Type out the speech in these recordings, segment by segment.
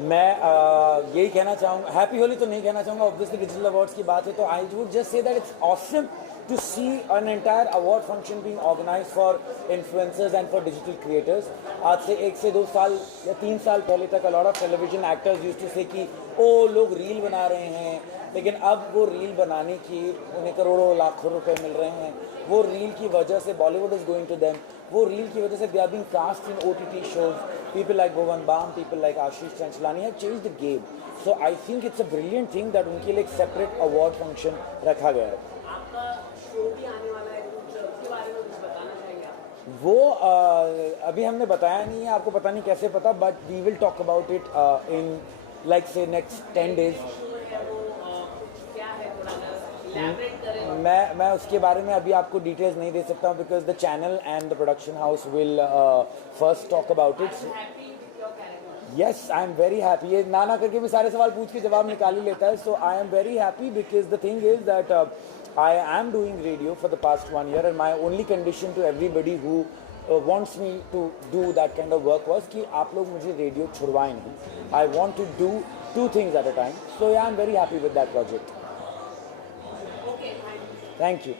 मैं यही कहना चाहूँगा, हैप्पी होली तो नहीं कहना चाहूँगा, ऑब्वियसली डिजिटल अवार्ड्स की बात है तो I would just say that it's awesome to see an entire award function being organized for influencers and for digital creators. आज से 1 से 2 साल या 3 साल पहले तक a lot of television actors used to say कि ओ लोग रील बना रहे हैं, लेकिन अब वो रील बनाने की उन्हें करोड़ों लाखों रुपए मिल रहे हैं. वो रील की वजह से Bollywood is going to them. वो रील की वजह से they are being cast in OTT shows. People like Bhuvan Bam, people like Ahsaas Channa have changed the game. So I think it's a brilliant thing that उनके लिए एक separate award function रखा गया है. आने वाला है, उसके बारे में कुछ बताना चाहेंगे आप? वो अभी हमने बताया नहीं है, आपको पता नहीं कैसे पता, but we will talk about it in like से नेक्स्ट 10 days. मैं उसके बारे में अभी आपको डिटेल्स नहीं दे सकता हूँ because the channel and the production house will first talk about it. Yes, I am very happy. ये ना करके भी सारे सवाल पूछ के जवाब निकाल ही लेता है. So I am very happy because the thing is that I am doing radio for the past 1 year and my only condition to everybody who wants me to do that kind of work was कि आप लोग मुझे radio छुड़वाएं नहीं. I want to do 2 things at a time. So yeah, I am very happy with that project. Okay, thank you.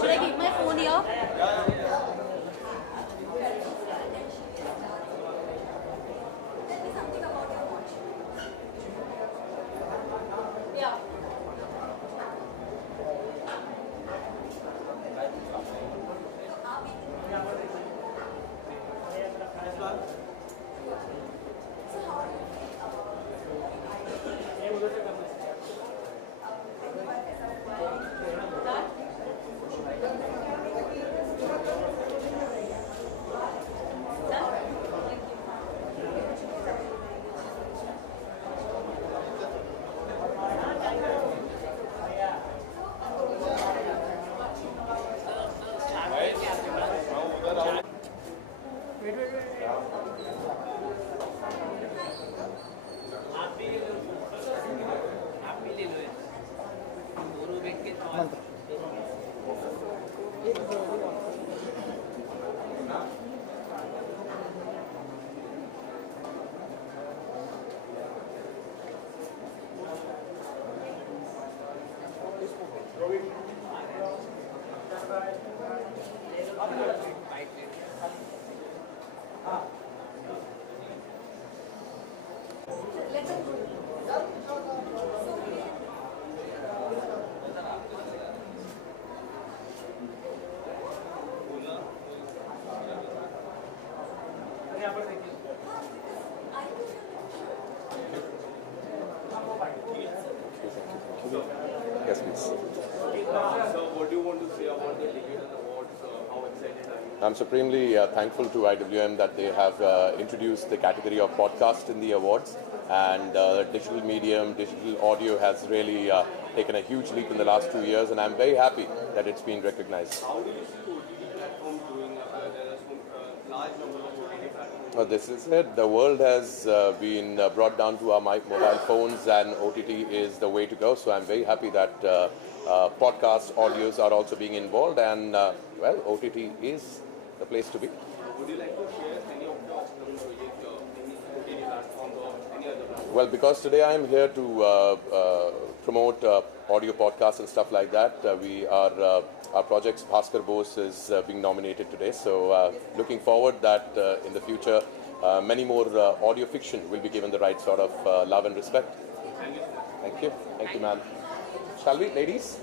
Should I keep my phone here? Yes, please. So, what do you want to say about the LIKE and awards? How excited are you? I'm supremely thankful to IWM that they have introduced the category of podcast in the awards, and digital medium, digital audio has really taken a huge leap in the last 2 years, and I'm very happy that it's been recognized. How do you see OTT platforms doing? There are some large number of OTT platforms This is it. The world has been brought down to our mobile phones, and OTT is the way to go. So I'm very happy that podcast audios are also being involved, and well, OTT is the place to be. Would you like to share any of the upcoming projects, any OTT platforms or any other platform? Well, because today I'm here to promote audio podcasts and stuff like that, our project's Bhaskar Bose is being nominated today. So looking forward that in the future, many more audio fiction will be given the right sort of love and respect. Thank you. Thank you, ma'am. Shall we, ladies?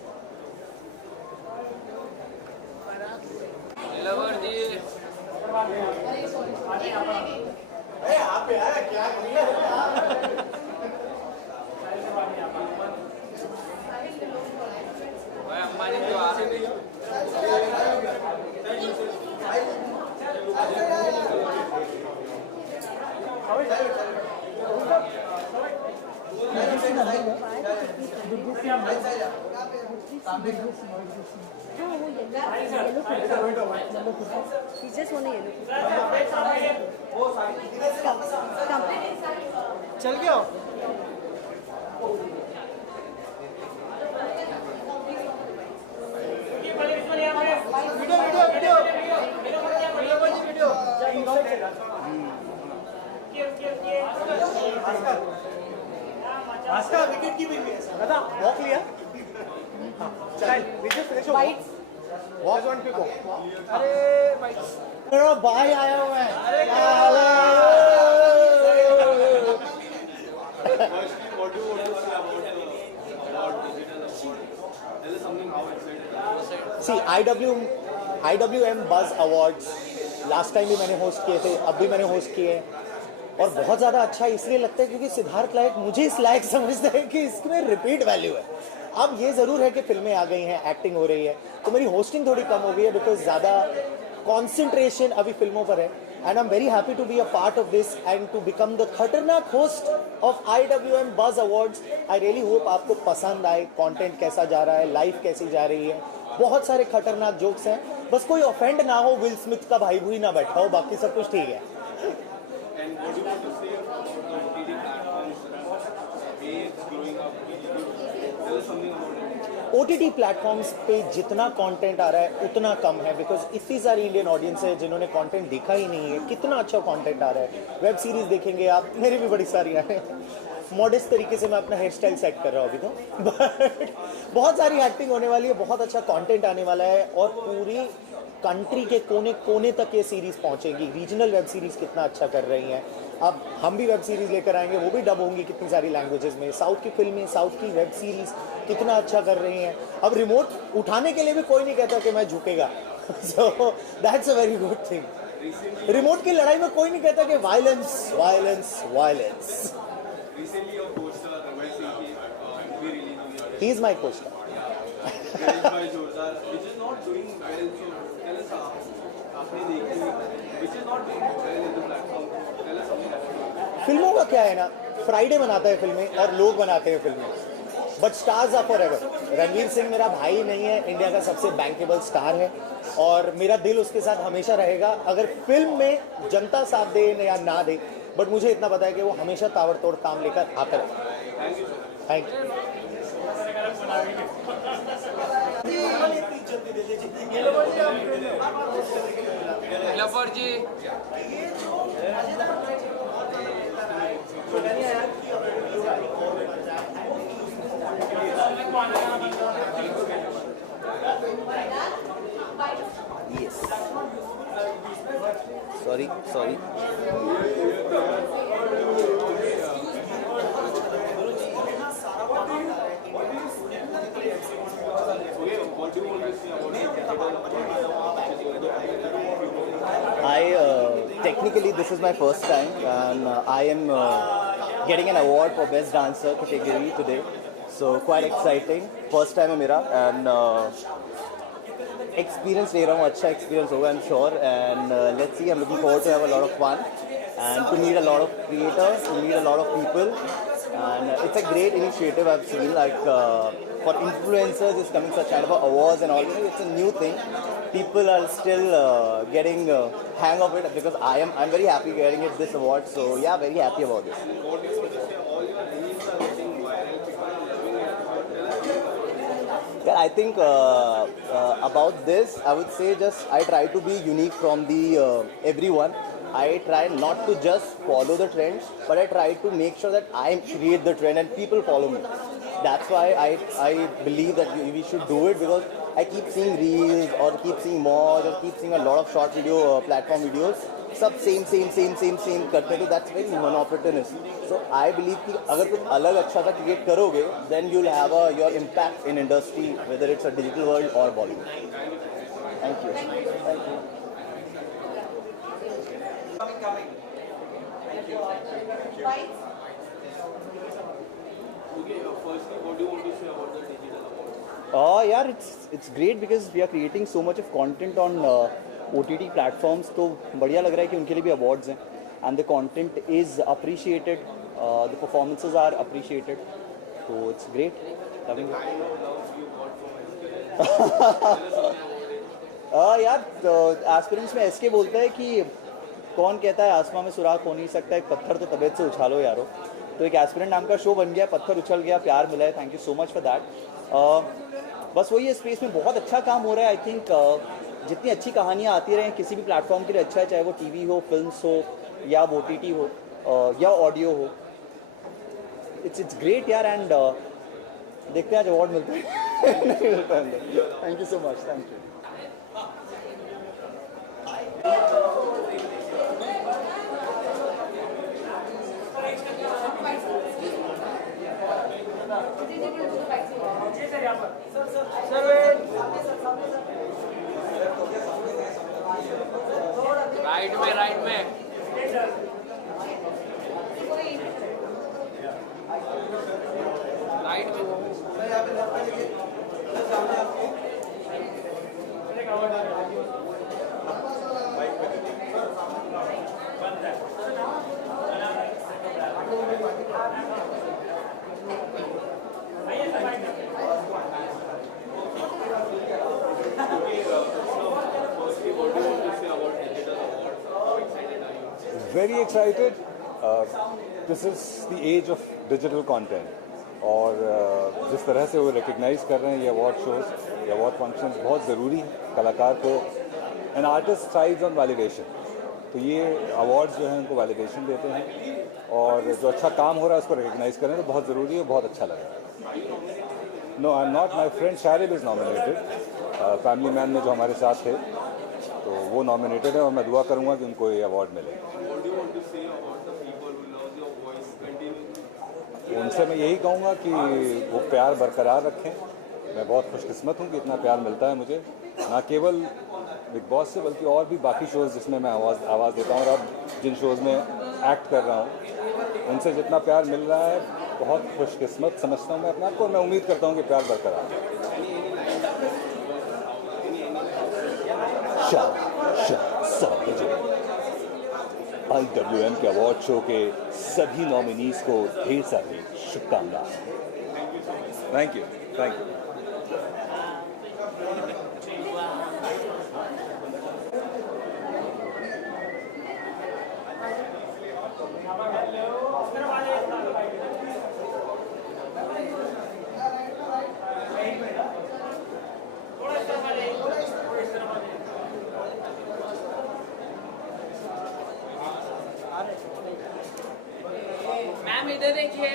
He just want a yellow. Come. चल गया Bhaskar wicket की भी है बता walk लिया चल wicket finish हो walk one पे को अरे मेरा भाई आया हुआ है अरे Firstly, what do you want to say about digital award? Tell us something how excited. See, IWM Buzz Awards last time भी मैंने होस्ट किए थे, अब भी मैंने होस्ट किए हैं और बहुत ज़्यादा अच्छा इसलिए लगता है क्योंकि सिद्धार्थ लायक मुझे इस लायक समझता है कि इसमें रिपीट वैल्यू है। अब ये ज़रूर है कि फिल्में आ गई हैं, एक्टिंग हो रही है, तो मेरी होस्टिंग थोड़ी कम हो गई है बिकॉज ज़्यादा कॉन्सेंट्रेशन अभी फिल्मों पर है। And I am very happy to be a part of this and to become the खतरनाक host of IWM Buzz Awards। I really hope आपको पसंद आए, कंटेंट कैसा जा रहा है, लाइफ कैसी जा रही है, बहुत सारे खतरनाक जोक्स हैं, बस कोई ऑफेंड ना हो, विल स्मिथ का भाई भूई ना बैठा हो, बाकी सब कुछ ठीक है। And what do you want to say about the OTT platforms? It's growing up. Tell us something about it. OTT platforms पे जितना कंटेंट आ रहा है उतना कम है बिकॉज इतनी सारी इंडियन ऑडियंस है जिन्होंने कंटेंट देखा ही नहीं है। कितना अच्छा कंटेंट आ रहा है, वेब सीरीज देखेंगे आप, मेरी भी बड़ी सारी आ रही हैं। मॉडेस्ट तरीके से मैं अपना हेयर स्टाइल सेट कर रहा हूँ अभी तो, बट बहुत सारी एक्टिंग होने वाली है, बहुत अच्छा कंटेंट आने वाला है और पूरी कंट्री के कोने कोने तक ये सीरीज पहुंचेगी। रीजनल वेब सीरीज कितना अच्छा कर रही हैं, अब हम भी वेब सीरीज लेकर आएंगे, वो भी डब होंगी कितनी सारी लैंग्वेजेस में। साउथ की फिल्में, साउथ की वेब सीरीज कितना अच्छा कर रही हैं। अब रिमोट उठाने के लिए भी कोई नहीं कहता कि मैं झुकेगा, so that's a very good thing. Remote की लड़ाई में कोई नहीं कहता कि violence violence violence. Recently, your co-star Raveena Singh movie released. He is my co-star। Which is not doing well. So tell us आपने देखी which is not doing well in the platform. Tell us something about it. फिल्मों का क्या है ना, Friday बनाता है फिल्में और लोग बनाते हैं फिल्में, but stars are for ever. Ranveer Singh मेरा भाई नहीं है, इंडिया का सबसे बैंकेबल स्टार है और मेरा दिल उसके साथ हमेशा रहेगा, अगर फिल्म में जनता साथ दे या ना दे, बट मुझे इतना पता है कि वो हमेशा ताबड़तोड़ काम लेकर आता है। Thank you. Yes. Sorry. Technically this is my first time and I am getting an award for Best Dancer category today. So quite exciting. First time है मेरा and experience ले रहा हूँ, अच्छा experience होगा I'm sure and let's see, I'm looking forward to have a lot of fun and to meet a lot of creators, to meet a lot of people and it's a great initiative I've seen. Like for influencers, it's coming such kind of awards and all. You know, it's a new thing. People are still getting hang of it because I'm very happy getting it this award. So yeah, very happy about this. What do you want to say? All your reels are getting viral. People are loving it. Tell us about it. Yeah, I think about this, I would say just I try to be unique from the everyone. I try not to just follow the trends, but I try to make sure that I create the trend and people follow me. That's why I believe that we should do it, because I keep seeing reels or keep seeing mods or keep seeing a lot of short video platform videos. सब same करते हैं, तो that's very monotonous. So I believe कि अगर कुछ अलग अच्छा सा create करोगे, then you'll have your impact in industry, whether it's a digital world or Bollywood. Thank you. Thank you. Okay, firstly, what do you want to say about the digital awards? Yeah, it's great because we are creating so much of content on OTT platforms. तो बढ़िया लग रहा है कि उनके लिए भी awards हैं, and the content is appreciated, the performances are appreciated, so it's great. Loving it. I know love you got from SK. यार तो एस्पिरेंट्स में एसके बोलता है कि कौन कहता है आसमां में सुराख हो नहीं सकता, एक पत्थर तो तबीयत से उछालो यारो. तो एक एस्पिरेंट नाम का शो बन गया, पत्थर उछल गया, प्यार मिला है. Thank you so much for that. बस वही है, स्पेस में बहुत अच्छा काम हो रहा है. आई थिंक जितनी अच्छी कहानियाँ आती रहें किसी भी प्लेटफॉर्म के लिए अच्छा है, चाहे वो टीवी हो, फिल्म्स हो, या OTT हो, या ऑडियो हो. इट्स ग्रेट यार. एंड देखते हैं आज अवार्ड मिलता है नहीं मिलता है. Thank you so much. Thank you. Right में Very excited. This is the age of digital content. और जिस तरह से वो रिकग्नाइज कर रहे हैं ये अवार्ड शोज, ये अवार्ड फंक्शंस बहुत ज़रूरी है कलाकार को. An artist thrives on validation. तो ये अवार्ड्स जो हैं उनको वैलिडेशन देते हैं, और जो अच्छा काम हो रहा है उसको रिकग्नाइज करें तो बहुत ज़रूरी है, बहुत अच्छा लगा. No, I am not. My friend Sharib is nominated. Family man में जो हमारे साथ थे तो वो नॉमिनेटेड है, और मैं दुआ करूँगा कि उनको ये अवार्ड मिले. उनसे मैं यही कहूँगा कि वो प्यार बरकरार रखें. मैं बहुत खुशकिस्मत हूँ कि इतना प्यार मिलता है मुझे, ना केवल बिग बॉस से बल्कि और भी बाकी शोज़ जिसमें मैं आवाज़ देता हूँ, और अब जिन शोज़ में एक्ट कर रहा हूँ उनसे जितना प्यार मिल रहा है बहुत खुशकिस्मत समझता हूँ मैं अपने आप को. मैं उम्मीद करता हूँ कि प्यार बरकरार है. IWM के अवार्ड शो के सभी नॉमिनीज को ढेर सारी शुभकामनाएं. Thank you. Thank you. Ma'am इधर देखिए.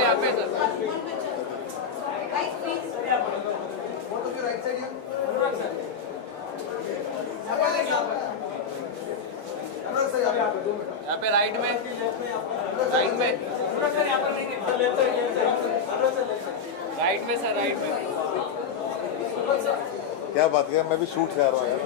यहाँ पे सर। यहाँ पे राइट में राइट में सर, राइट में। क्या बात है, मैं भी शूट कर रहा हूँ यार।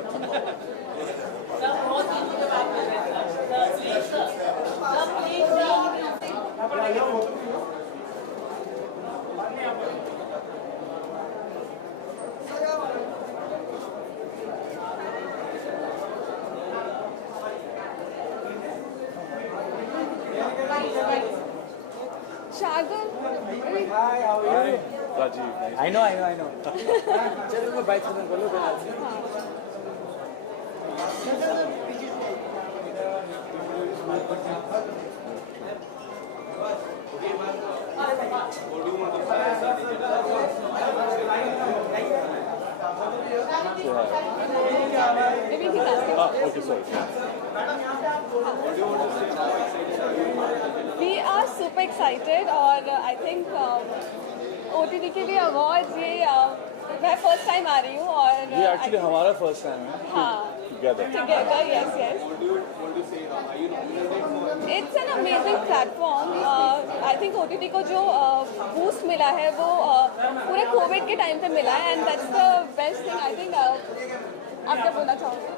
Hi, how are you? Rajiv, I know. चलो मैं बाइक से बोलो okay, sorry. We are super excited और I think OTT के लिए awards ये मैं first time आ रही हूँ और ये एक्चुअली हमारा फर्स्ट टाइम है हाँ together. together yes. It's an amazing platform. I think OTT को जो boost मिला है वो पूरे कोविड के टाइम पे मिला है and that's the best thing I think. आप क्या बोलना चाहोगे?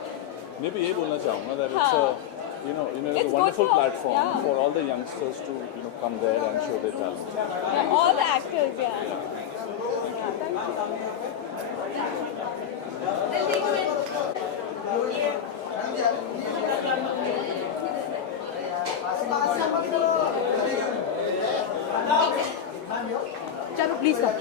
मैं भी यही बोलना चाहूँगा that it's हाँ. a it's It's a wonderful good for- platform yeah. for all the youngsters to come there and show their talent. Yeah, all the actors, yeah. चलो प्लीज कर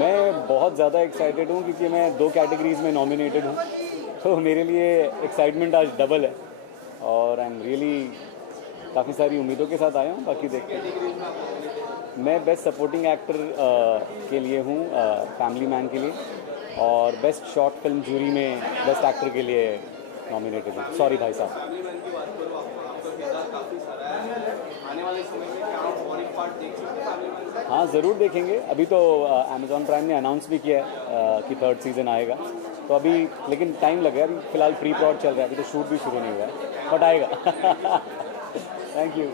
मैं बहुत ज़्यादा एक्साइटेड हूँ क्योंकि मैं 2 कैटेगरीज में नॉमिनेटेड हूँ, तो मेरे लिए एक्साइटमेंट आज डबल है और आई एम रियली काफ़ी सारी उम्मीदों के साथ आया हूँ। बाकी देखते हैं। मैं बेस्ट सपोर्टिंग एक्टर के लिए हूँ, फैमिली मैन के लिए, और बेस्ट शॉर्ट फिल्म जूरी में बेस्ट एक्टर के लिए नॉमिनेटेड हूँ। सॉरी भाई साहब। हाँ ज़रूर देखेंगे। अभी तो अमेज़ॉन प्राइम ने अनाउंस भी किया है कि 3rd सीज़न आएगा, तो अभी लेकिन टाइम लगेगा। अभी फ़िलहाल प्री प्लॉट चल रहा है, अभी तो शूट भी शुरू नहीं हुआ है, बट आएगा। Thank you.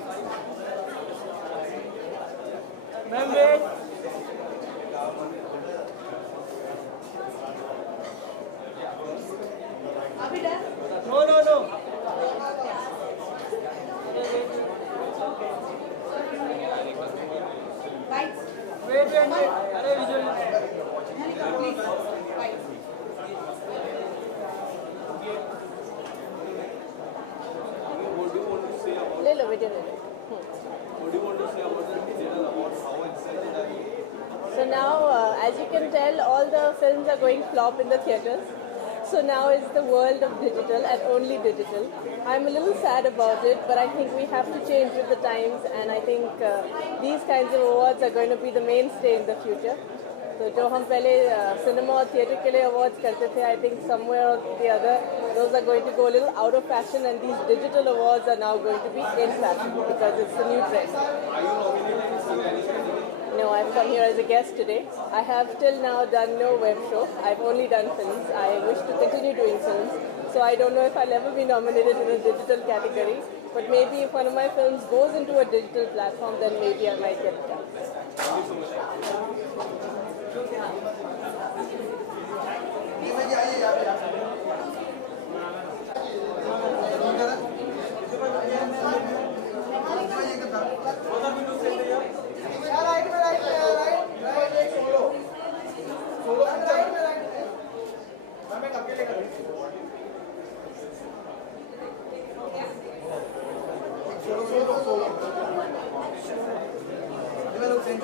ले लो बेटे ले लो। So now, as you can tell, all the films are going flop in the theatres. So now is the world of digital and only digital. I'm a little sad about it, but I think we have to change with the times, and I think these kinds of awards are going to be the mainstay in the future. So जो हम पहले cinema और theatre के लिए awards करते थे, I think somewhere or the other, those are going to go a little out of fashion, and these digital awards are now going to be in fashion because it's the new trend. No, I've come here as a guest today. I have till now done no web show. I've only done films. I wish to continue doing films. So I don't know if I'll ever be nominated in a digital category. But maybe if one of my films goes into a digital platform, then maybe I might get a chance. Thank you so much. Right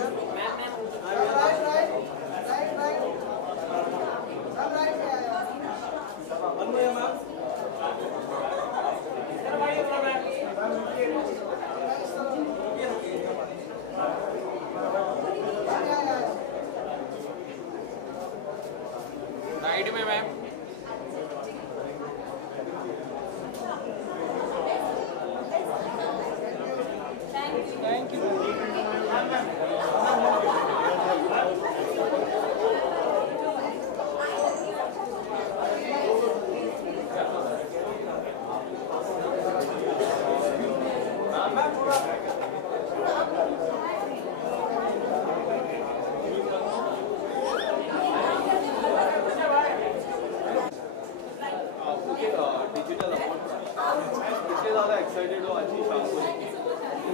में ma'am.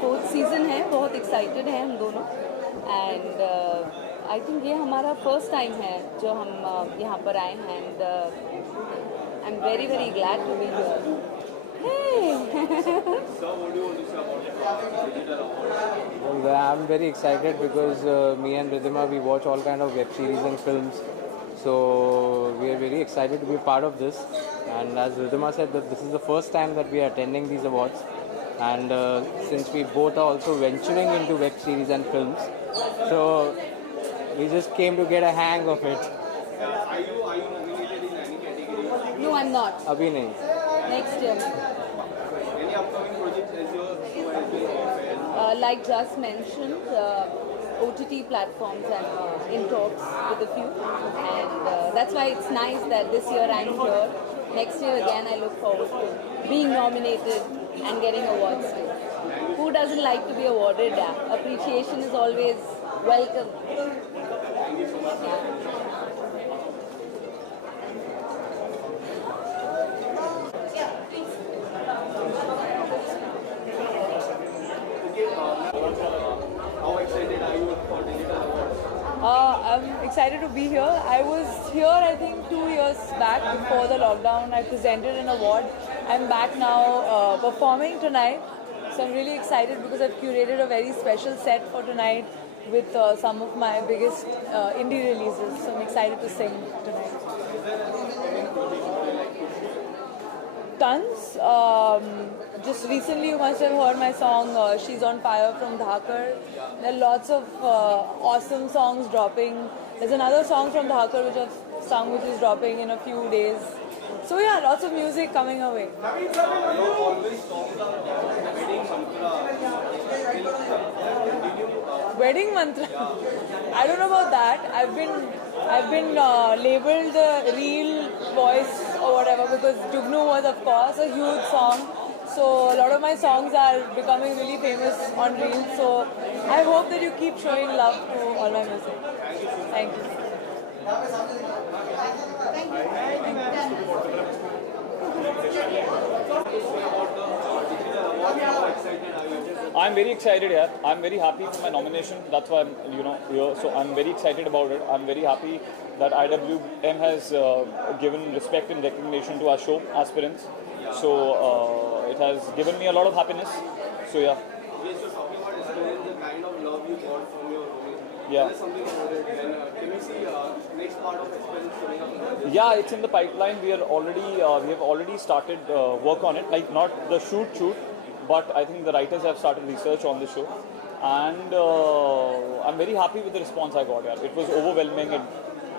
Fourth season है, बहुत excited हैं हम दोनों and I think ये हमारा first time है जो हम यहाँ पर आए हैं and I am very very glad to be here. Well, I'm very excited because me and Ridhima, we watch all kind of web series and films. So we are very excited to be a part of this. And as Ridhima said, that this is the first time that we are attending these awards. And since we both are also venturing into web series and films, so we just came to get a hang of it. Are you nominated in any category? No, I'm not. Abhi nahi. Next year. Any upcoming projects as your show has been offered? Like just mentioned, OTT platforms and in talks with a few, and that's why it's nice that this year I'm here. Next year again, I look forward to being nominated and getting awards. Who doesn't like to be awarded? Appreciation is always welcome. Thank you so much. How excited are you for digital awards? I'm excited to be here. I was here, I think, 2 years back before the lockdown. I presented an award. I'm back now performing tonight. So I'm really excited because I've curated a very special set for tonight with some of my biggest indie releases. So I'm excited to sing tonight. Tons. Just recently you must have heard my song She's on Fire from Dhakar. There are lots of awesome songs dropping. There's another song from Dhakar which I've sung which is dropping in a few days. So yeah, lots of music coming our way. Your always songs are wedding mantra. Wedding mantra. I don't know about that. I've been labeled the real voice or whatever because Jugnu was of course a huge song. So a lot of my songs are becoming really famous on Reels. So I hope that you keep showing love to all my music. Thank you. I'm very excited here. I'm very happy for my nomination. That's why I'm, here. So I'm very excited about it. I'm very happy that IWM has given respect and recognition to our show, Aspirants. So it has given me a lot of happiness. So yeah. Yes, so talking about experience, the kind of love you got from your homies. Yeah. Tell us something about it. And can we see next part of experience coming up? Yeah, it's in the pipeline. We have already started work on it. Like not the shoot, but I think the writers have started research on the show, and I'm very happy with the response I got. Yeah. It was overwhelming.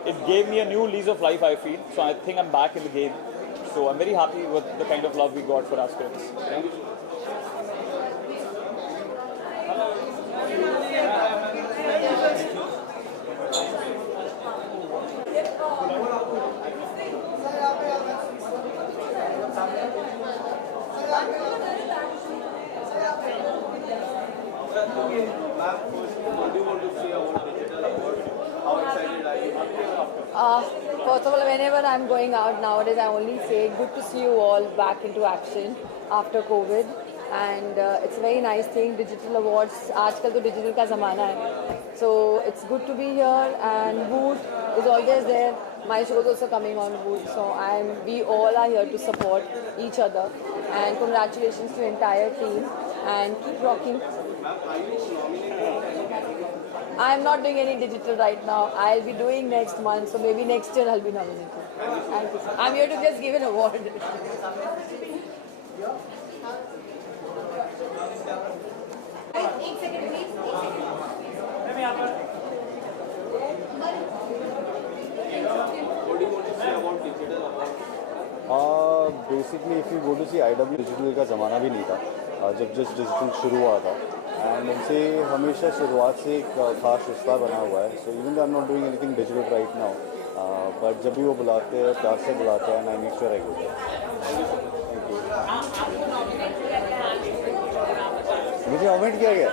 It gave me a new lease of life, I feel. So I think I'm back in the game. So I'm very happy with the kind of love we got for Aspirants. Thank you. What do you want to say about digital awards? How excited are you? First of all, whenever I'm going out nowadays, I only say good to see you all back into action after COVID. And it's a very nice thing. Digital awards, आजकल तो digital का ज़माना है. So it's good to be here, and Wood is always there. My show is also coming on Wood. So we all are here to support each other. And congratulations to the entire team. And keep rocking. Are you nominated in any category? I'm not doing any digital right now. I'll be doing next month, so maybe next year I'll be nominated. Thank you. I'm here to just give an award. Basically if you go to see IW digital का ज़माना भी नहीं था जब just digital शुरू हुआ था and उनसे हमेशा शुरुआत से एक खास रिश्ता बना हुआ है so even I am not doing anything digital right now but जब भी वो बुलाते हैं प्यार से बुलाते हैं आई मेक श्योर आई गो मुझे नॉमिनेट किया गया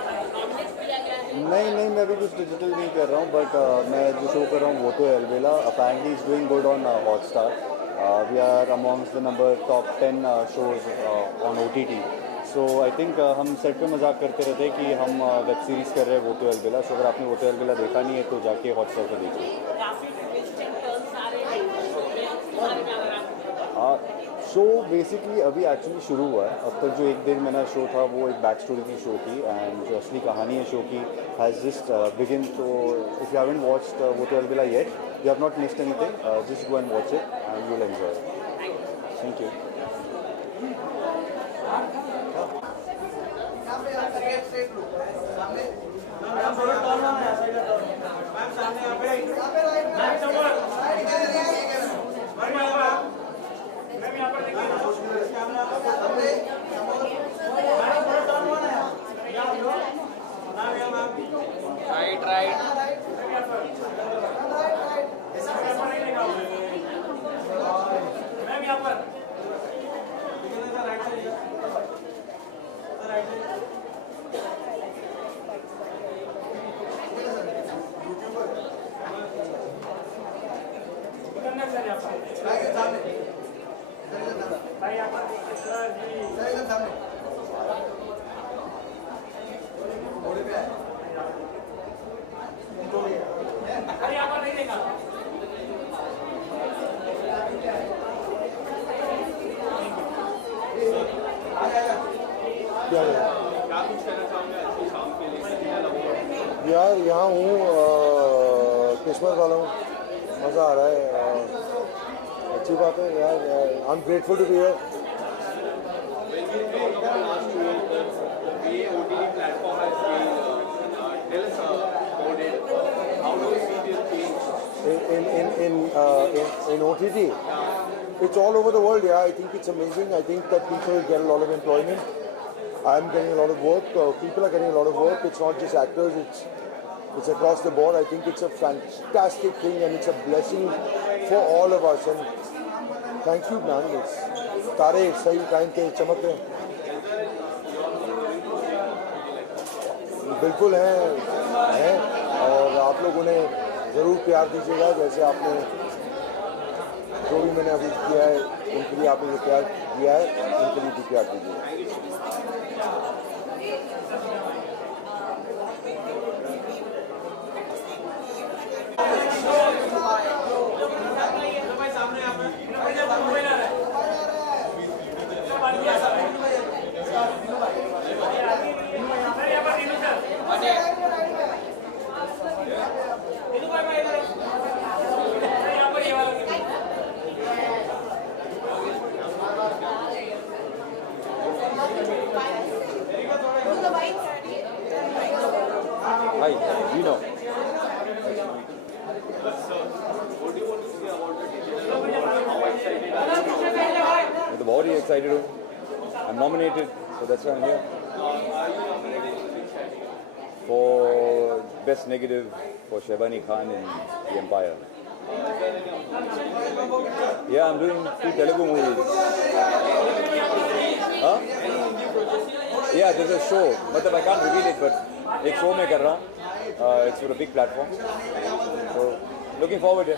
नहीं मैं भी कुछ डिजिटल नहीं कर रहा हूँ बट मैं जो शो कर रहा हूँ वो तो Albela apparently is doing good on Hotstar we are amongst the number top 10 shows on OTT so I think हम सेट पे मजाक करते रहते हैं कि हम वेब सीरीज़ कर रहे हैं वो तो अलबेला सो अगर आपने वो तो अलबेला देखा नहीं है तो जाके हॉटस्टार पर देखिए शो बेसिकली अभी एक्चुअली शुरू हुआ है अब तक जो 1-1.5 महीना शो था वो एक बैक स्टोरी की शो की एंड जो असली कहानी है शो की हैज़ जस्ट बिगिन तो इफ़ यू हैवंट वॉच्ड वो तो Albela yet you have not missed anything just go and watch it and you will enjoy thank you Right. यार यहाँ हूँ किस्मत वाला हूँ मज़ा आ रहा है अच्छी बात है यार I am grateful to be here in OTT it's all over the world yeah I think it's amazing I think that people get a lot of employment I'm getting a lot of work people are getting a lot of work it's not just actors it's across the board I think it's a fantastic thing and it's a blessing for all of us and thank you man it's तारे सही time पे चमक रहे हैं बिल्कुल हैं और आप लोग उन्हें ज़रूर प्यार दीजिएगा जैसे आपने जो भी मैंने अभी किया है उनके लिए आपने जो प्यार दिया है उनके लिए भी प्यार दीजिएगा Hi, you know. मैं तो बहुत ही excited हूँ. I'm nominated, so that's why I'm here. For Best Negative for Shebani Khan in The Empire. Yeah, I'm doing 2 Telugu movies. Huh? Yeah, there's a show, but I can't reveal it, but एक show में कर रहा हूँ it's for a big platform so looking forward है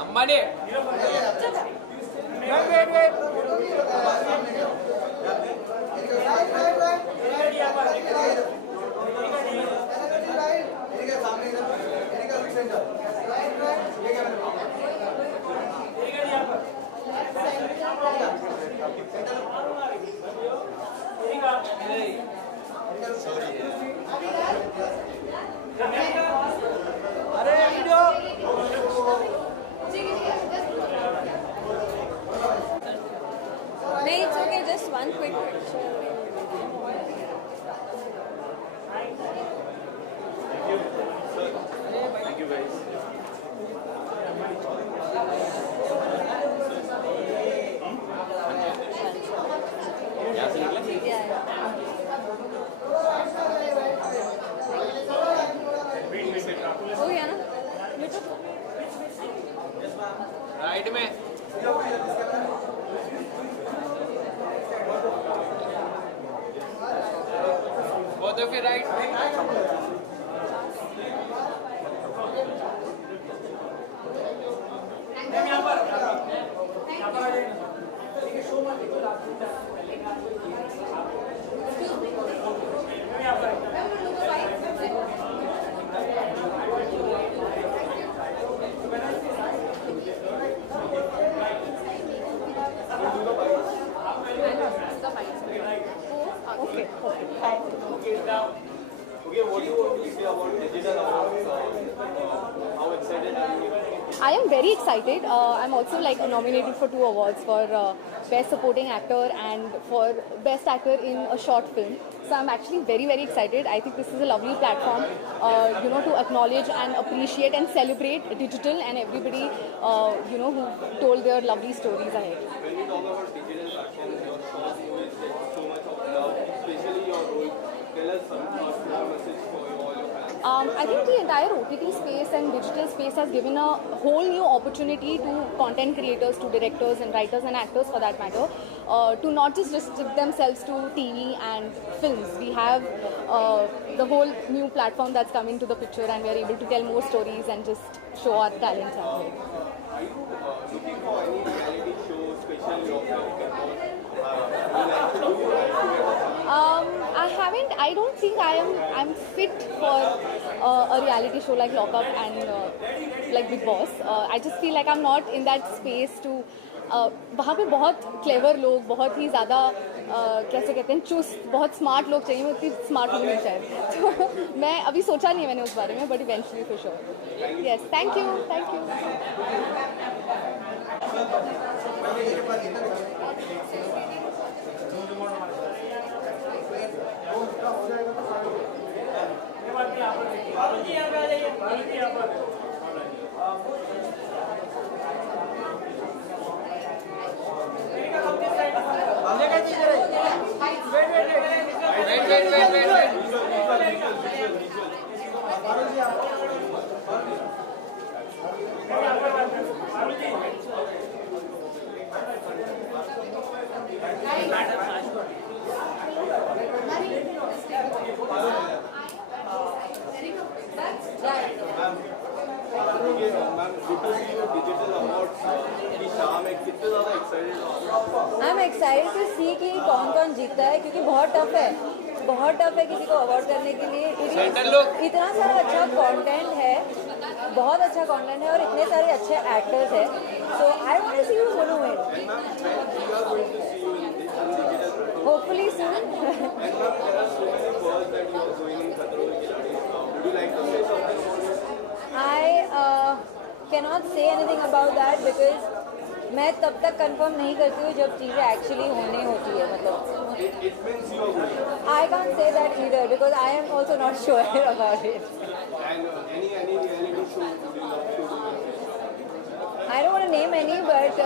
अम्मा ने side में both of you right Okay, what do you want to say about digital awards? How excited are you? I am very excited. I'm also like nominated for 2 awards for Best Supporting Actor and for Best Actor in a Short Film. So I'm actually very, very excited. I think this is a lovely platform, to acknowledge and appreciate and celebrate digital and everybody, who told their lovely stories ahead. When we talk about digital platforms, your short movies get so much of love, especially your role. Tell us some message for all your fans. I think the entire OTT space and digital space has given a whole new opportunity to content creators, to directors and writers and actors for that matter, to not just restrict themselves to TV and films. We have the whole new platform that's come into the picture and we are able to tell more stories and just show our talents out there. Are you looking for any reality show, especially of your I haven't. I don't think I'm fit for a reality show like Lock Up and like Big Boss. I just feel like I'm not in that space to. वहाँ पे बहुत clever लोग, बहुत ही ज़्यादा कैसे कहते हैं चुस्त, बहुत स्मार्ट लोग चाहिए. मैं उतनी स्मार्ट हूँ नहीं शायद. तो मैं अभी सोचा नहीं है मैंने उस बारे में, but eventually for sure. Yes, thank you. I'm excited to see कि कौन जीतता है, क्योंकि बहुत टफ है किसी को अवार्ड करने के लिए. इतना सारा अच्छा कंटेंट है, बहुत अच्छा कंटेंट है और इतने सारे अच्छे एक्टर्स हैं. So I want to see who's going to win. Hopefully soon. I cannot say anything about that because मैं तब तक कंफर्म नहीं करती हूँ जब चीज़ें एक्चुअली होने होती है. मतलब I can't say that either because I am also not sure about it. I don't want to name any, but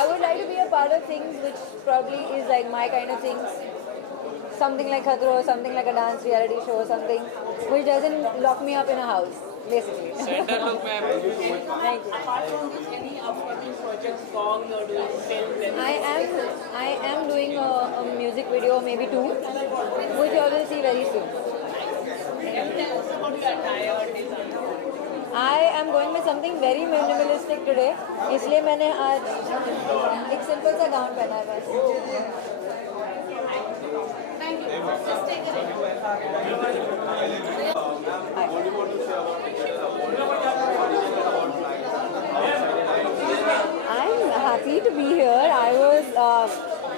I would like to be a part of things which probably is like my kind of things. Something like Khatro, something like a dance reality show, something which doesn't lock me up in a house, basically. Center look, ma'am. Thank you. Apart from this, any upcoming projects, song you're doing, film? I am doing a music video, maybe 2, which you will see very soon. Can you tell us about your attire design? I am going with something very minimalistic today. इसलिए मैंने आज एक simple सा gown पहना है बस. Thank you. Just take it. I'm happy to be here. I was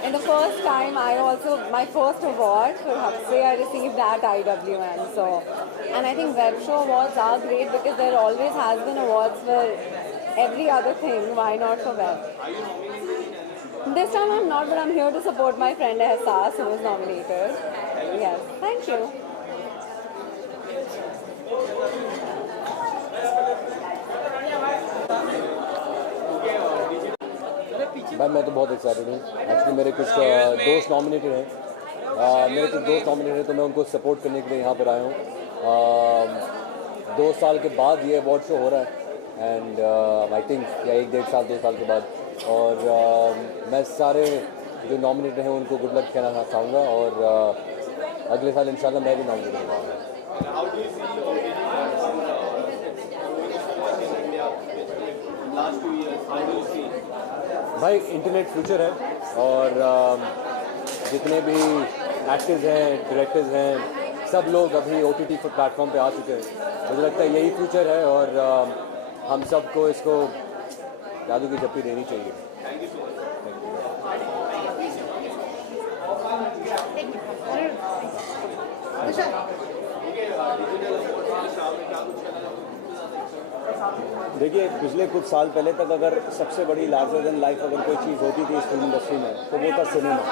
in the first time. My first award for Hapse, I received at IWM. So, and I think web show awards are great because there always has been awards for every other thing. Why not for web? This time I'm not, but I'm here to support my friend Ahsaas, who was nominated. Yes, thank you. भाई मैं तो बहुत excited हूँ. Actually मेरे कुछ दोस्त nominated हैं. तो मैं उनको सपोर्ट करने के लिए यहाँ पर आया हूँ. 2 साल के बाद ये अवार्ड शो हो रहा है एंड आई थिंक या 1-1.5 साल 2 साल के बाद. और मैं सारे जो नॉमिनेटेड हैं उनको गुड लक कहना चाहूँगा और अगले साल इंशाल्लाह मैं भी नॉमिनेट होऊंगा. How do you see OTT in India last 2 years? How do you see? भाई इंटरनेट फ्यूचर है और जितने भी एक्टर्स हैं, डायरेक्टर्स हैं, सब लोग अभी OTT प्लेटफॉर्म पे आ चुके हैं. मुझे लगता है यही फ्यूचर है और हम सबको इसको जादू की जप्पी देनी चाहिए. Thank you so much. देखिए पिछले कुछ साल पहले तक अगर सबसे बड़ी लार्जर देन लाइफ अगर कोई चीज़ होती थी इस फिल्म इंडस्ट्री में तो वो था सिनेमा.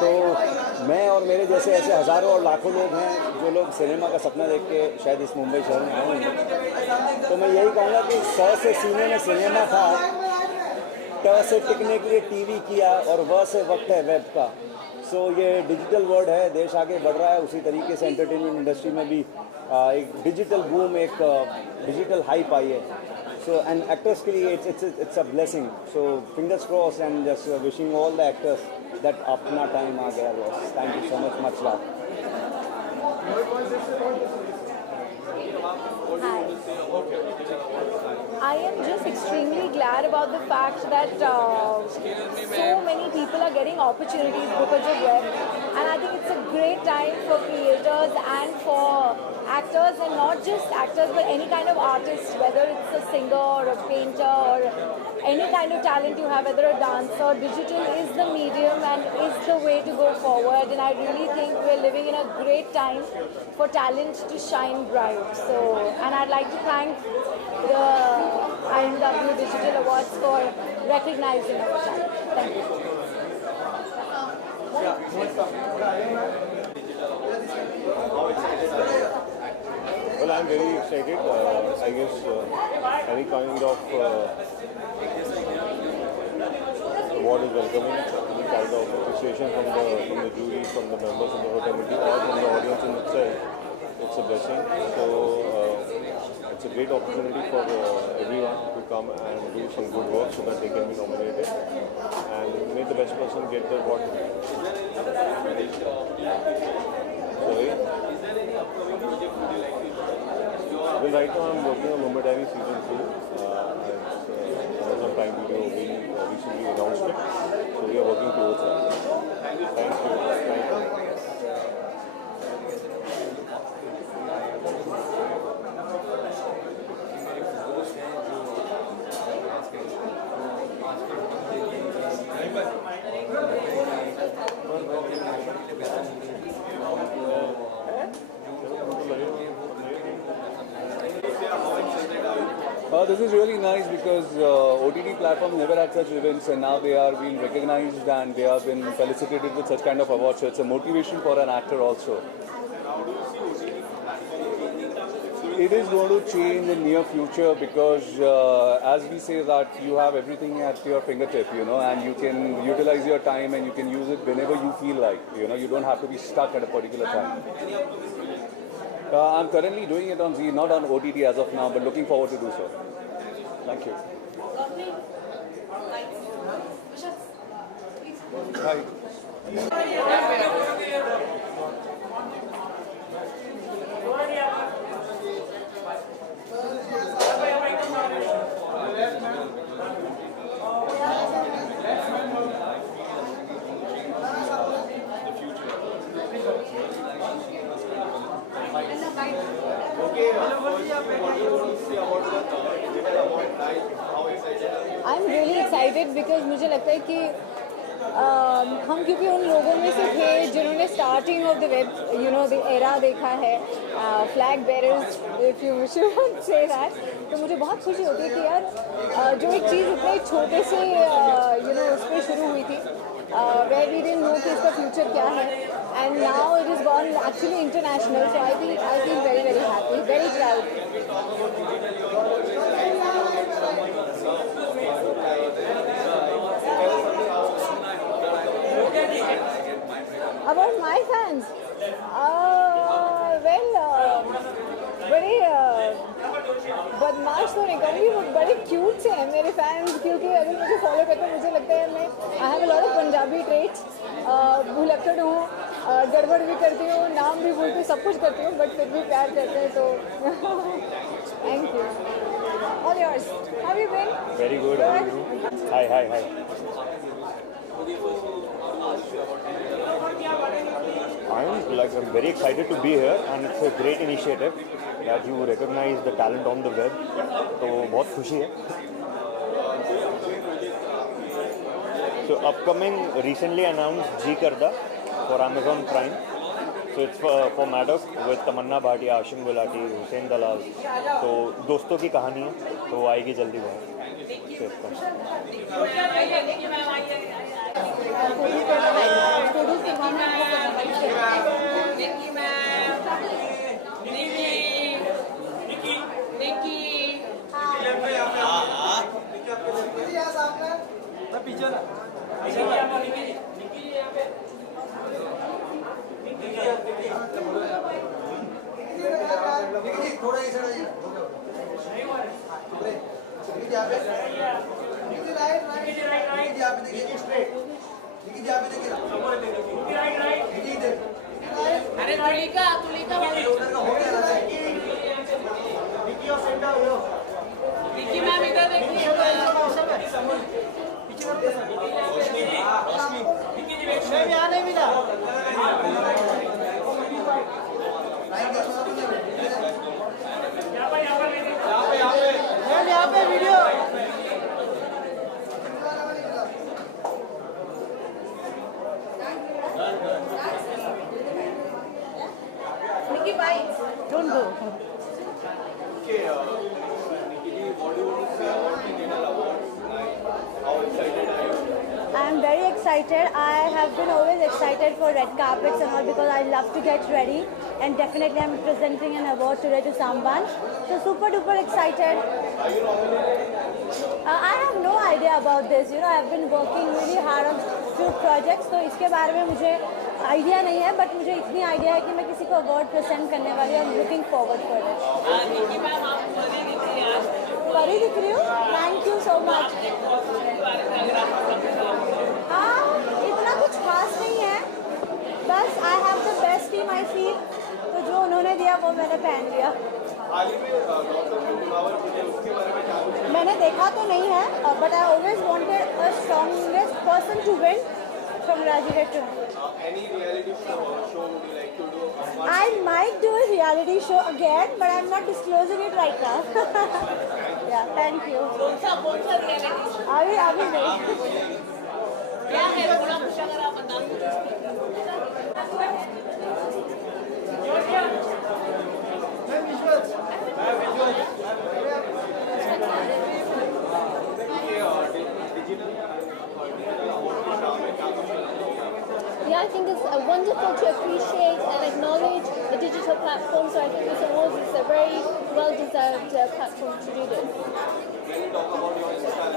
तो मैं और मेरे जैसे ऐसे हज़ारों और लाखों लोग हैं जो लोग सिनेमा का सपना देख के शायद इस मुंबई शहर में आए होंगे. तो मैं यही कहूँगा कि 100 से सीने में सिनेमा था, ट से टिकने के लिए टीवी किया और व से वक्त है वेब का. सो ये डिजिटल वर्ल्ड है, देश आगे बढ़ रहा है. उसी तरीके से एंटरटेनमेंट इंडस्ट्री में भी एक डिजिटल बूम, एक डिजिटल हाइप आई है. सो एंड एक्टर्स के लिए it's a blessing. So fingers cross and just wishing all the actors that अपना टाइम आ गया boss. Thank you so much love. I am just extremely glad about the fact that so many people are getting opportunities because of web, and I think it's a great time for creators and for actors, and not just actors but any kind of artist, whether it's a singer or a painter or any kind of talent you have, whether a dancer. Digital is the medium and is the way to go forward, and I really think we're living in a great time for talent to shine bright. So, and I'd like to thank the IWM Digital Awards for recognizing our talent. Thank you. Well, I'm very excited. I guess any kind of award is welcoming. Any kind of appreciation from the jury, from the members of the committee, or from the audience in itself, it's a blessing. So it's a great opportunity for everyone to come and do some good work so that they can be nominated, and may the best person get the award. Sorry? Well, right now I'm working on Mumbai Diary Season 2. Amazon Prime Video recently announced it, so we are working towards that. Thank you. Thank you. This is really nice because OTT platforms never had such events, and now they are being recognized and they have been felicitated with such kind of awards. So it's a motivation for an actor also. It is going to change in near future because as we say that you have everything at your fingertip, you know, and you can utilize your time and you can use it whenever you feel like, you know, you don't have to be stuck at a particular time. I'm currently doing it on Z, not on OTT as of now, but looking forward to do so. Thank you. Hi. I'm really excited because मुझे लगता है कि हम क्योंकि उन लोगों में से थे जिन्होंने starting of the web the era देखा है, flag bearers if you should say that. तो मुझे बहुत खुशी होती है कि यार जो एक चीज़ इतने छोटे से उस पर शुरू हुई थी, where we didn't know कि इसका फ्यूचर क्या है, and now it has gone actually international. So I feel very very happy, very proud. About my fans, well, बड़े बदमाश तो नहीं कहूँगी, भी बड़े क्यूट से हैं मेरे फैंस, क्योंकि अगर मुझे फॉलो करते हैं मुझे लगता है मैं I have a lot of Punjabi traits, भुलक्कड़ हूँ, गड़बड़ भी करती हूँ, नाम भी भूलती हूँ, सब कुछ करती हूँ, बट फिर भी प्यार करते हैं तो thank you. All yours. How have you been? Very good. How are you? Hi. I'm very excited to be here, and it's a great initiative that you recognize the talent on the web. तो बहुत खुशी है. So upcoming, recently announced G Karda for Amazon Prime. So it's for Maddox with Tamanna Bhatia, Ashim Gulati, Hussein Dalal. तो दोस्तों की कहानी है, तो वो आएगी जल्दी बाहर. अरे तुलिका निकी मैम इधर देखिए नहीं मिला यहाँ पे video Nikki, bye. Don't go. I am very excited. I have been always excited for red carpets and all because I love to get ready, and definitely I'm presenting an award today to Samban. So super duper excited. I have no idea about this. You know, I've been working really hard on few projects, तो इसके बारे में मुझे idea नहीं है, but मुझे इतनी idea है कि मैं किसी को अवार्ड प्रेजेंट करने वाली हूँ. Looking forward for it. परी दिख रही हूँ. Thank you so much. हाँ, इतना कुछ खास नहीं है, बस I have the best team I feel. तो जो उन्होंने दिया वो मैंने पहन लिया. मैंने देखा तो नहीं है, but I always wanted a strongest person to win. Congratulations. Any reality show would you like to do? I might do a reality show again, but I'm not disclosing it right now. Yeah, thank you. कौन सा reality show? अभी नहीं. क्या है थोड़ा कुछ अगर आप बता Yeah, I think it's wonderful to appreciate and acknowledge the digital platform. So I think this awards is a very well-deserved platform to do this. Can you talk about your Instagram?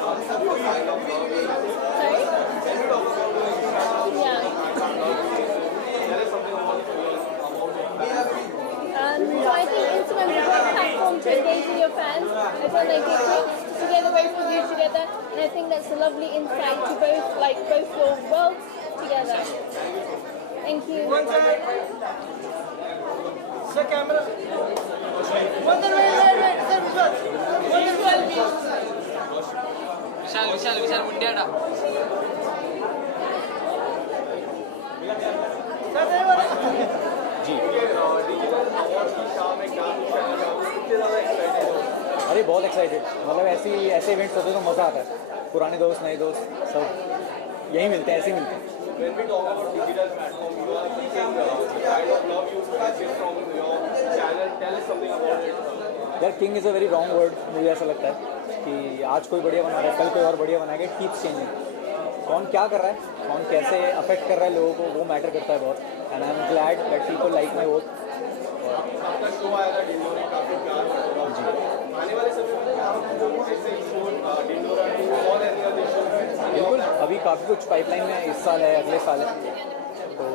Sorry? Yeah. There is something about So I think Instagram is a great platform to engage with your fans. I feel like it brings together both of you together, and I think that's a lovely insight to both your worlds together. Thank you. Sir, camera. विशाल मुंडियाडा. जी. अरे बहुत excited. मतलब ऐसे events होते तो मज़ा आता है. पुराने दोस्त नए दोस्त सब यही मिलते हैं, ऐसे ही मिलते हैं. When we talk about digital platform, you are thinking kind of love you receive from your channel. Tell us something about it. यार king is a very wrong word. मुझे ऐसा लगता है कि आज कोई बढ़िया बना रहा है, कल कोई और बढ़िया बनाएगा. Keeps changing. कौन क्या कर रहा है, कौन कैसे अफेक्ट कर रहा है लोगों को, वो मैटर करता है बहुत. And I am glad that people like my work. आपका शो आएगा डिंडोरा, काफी प्यार होगा. आने वाले समय में ऐसे शो डिंडोरा और एनी अदर शो बिल्कुल. अभी काफ़ी कुछ पाइपलाइन में इस साल है, अगले साल है. तो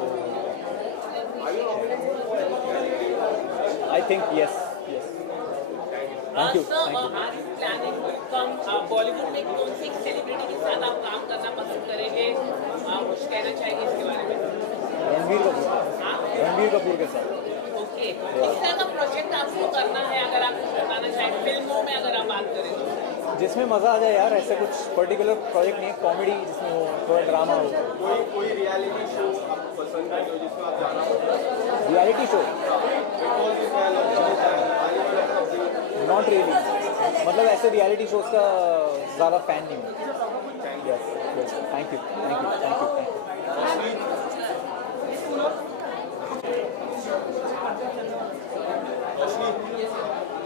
I think yes. Thank you. Planning come Bollywood में कौन सी सेलिब्रिटी के साथ आप काम करना पसंद करेंगे? कुछ कहना चाहेंगे इसके बारे में? रणबीर कपूर के साथ। ओके, किस तरह का प्रोजेक्ट आपको करना है, अगर आप कुछ बताना चाहें फिल्मों में अगर आप बात करें तो? जिसमें मज़ा आ जाए यार, ऐसे कुछ पर्टिकुलर प्रोजेक्ट नहीं है, कॉमेडी जिसमें हो, थोड़ा ड्रामा हो। कोई रियलिटी शो आपको पसंद है जो जिसमें आप जाना हो? रियलिटी शो नॉट रियली, मतलब ऐसे रियलिटी शोज का ज़्यादा फैन नहीं हूँ। Yes, thank you, thank you, thank you, thank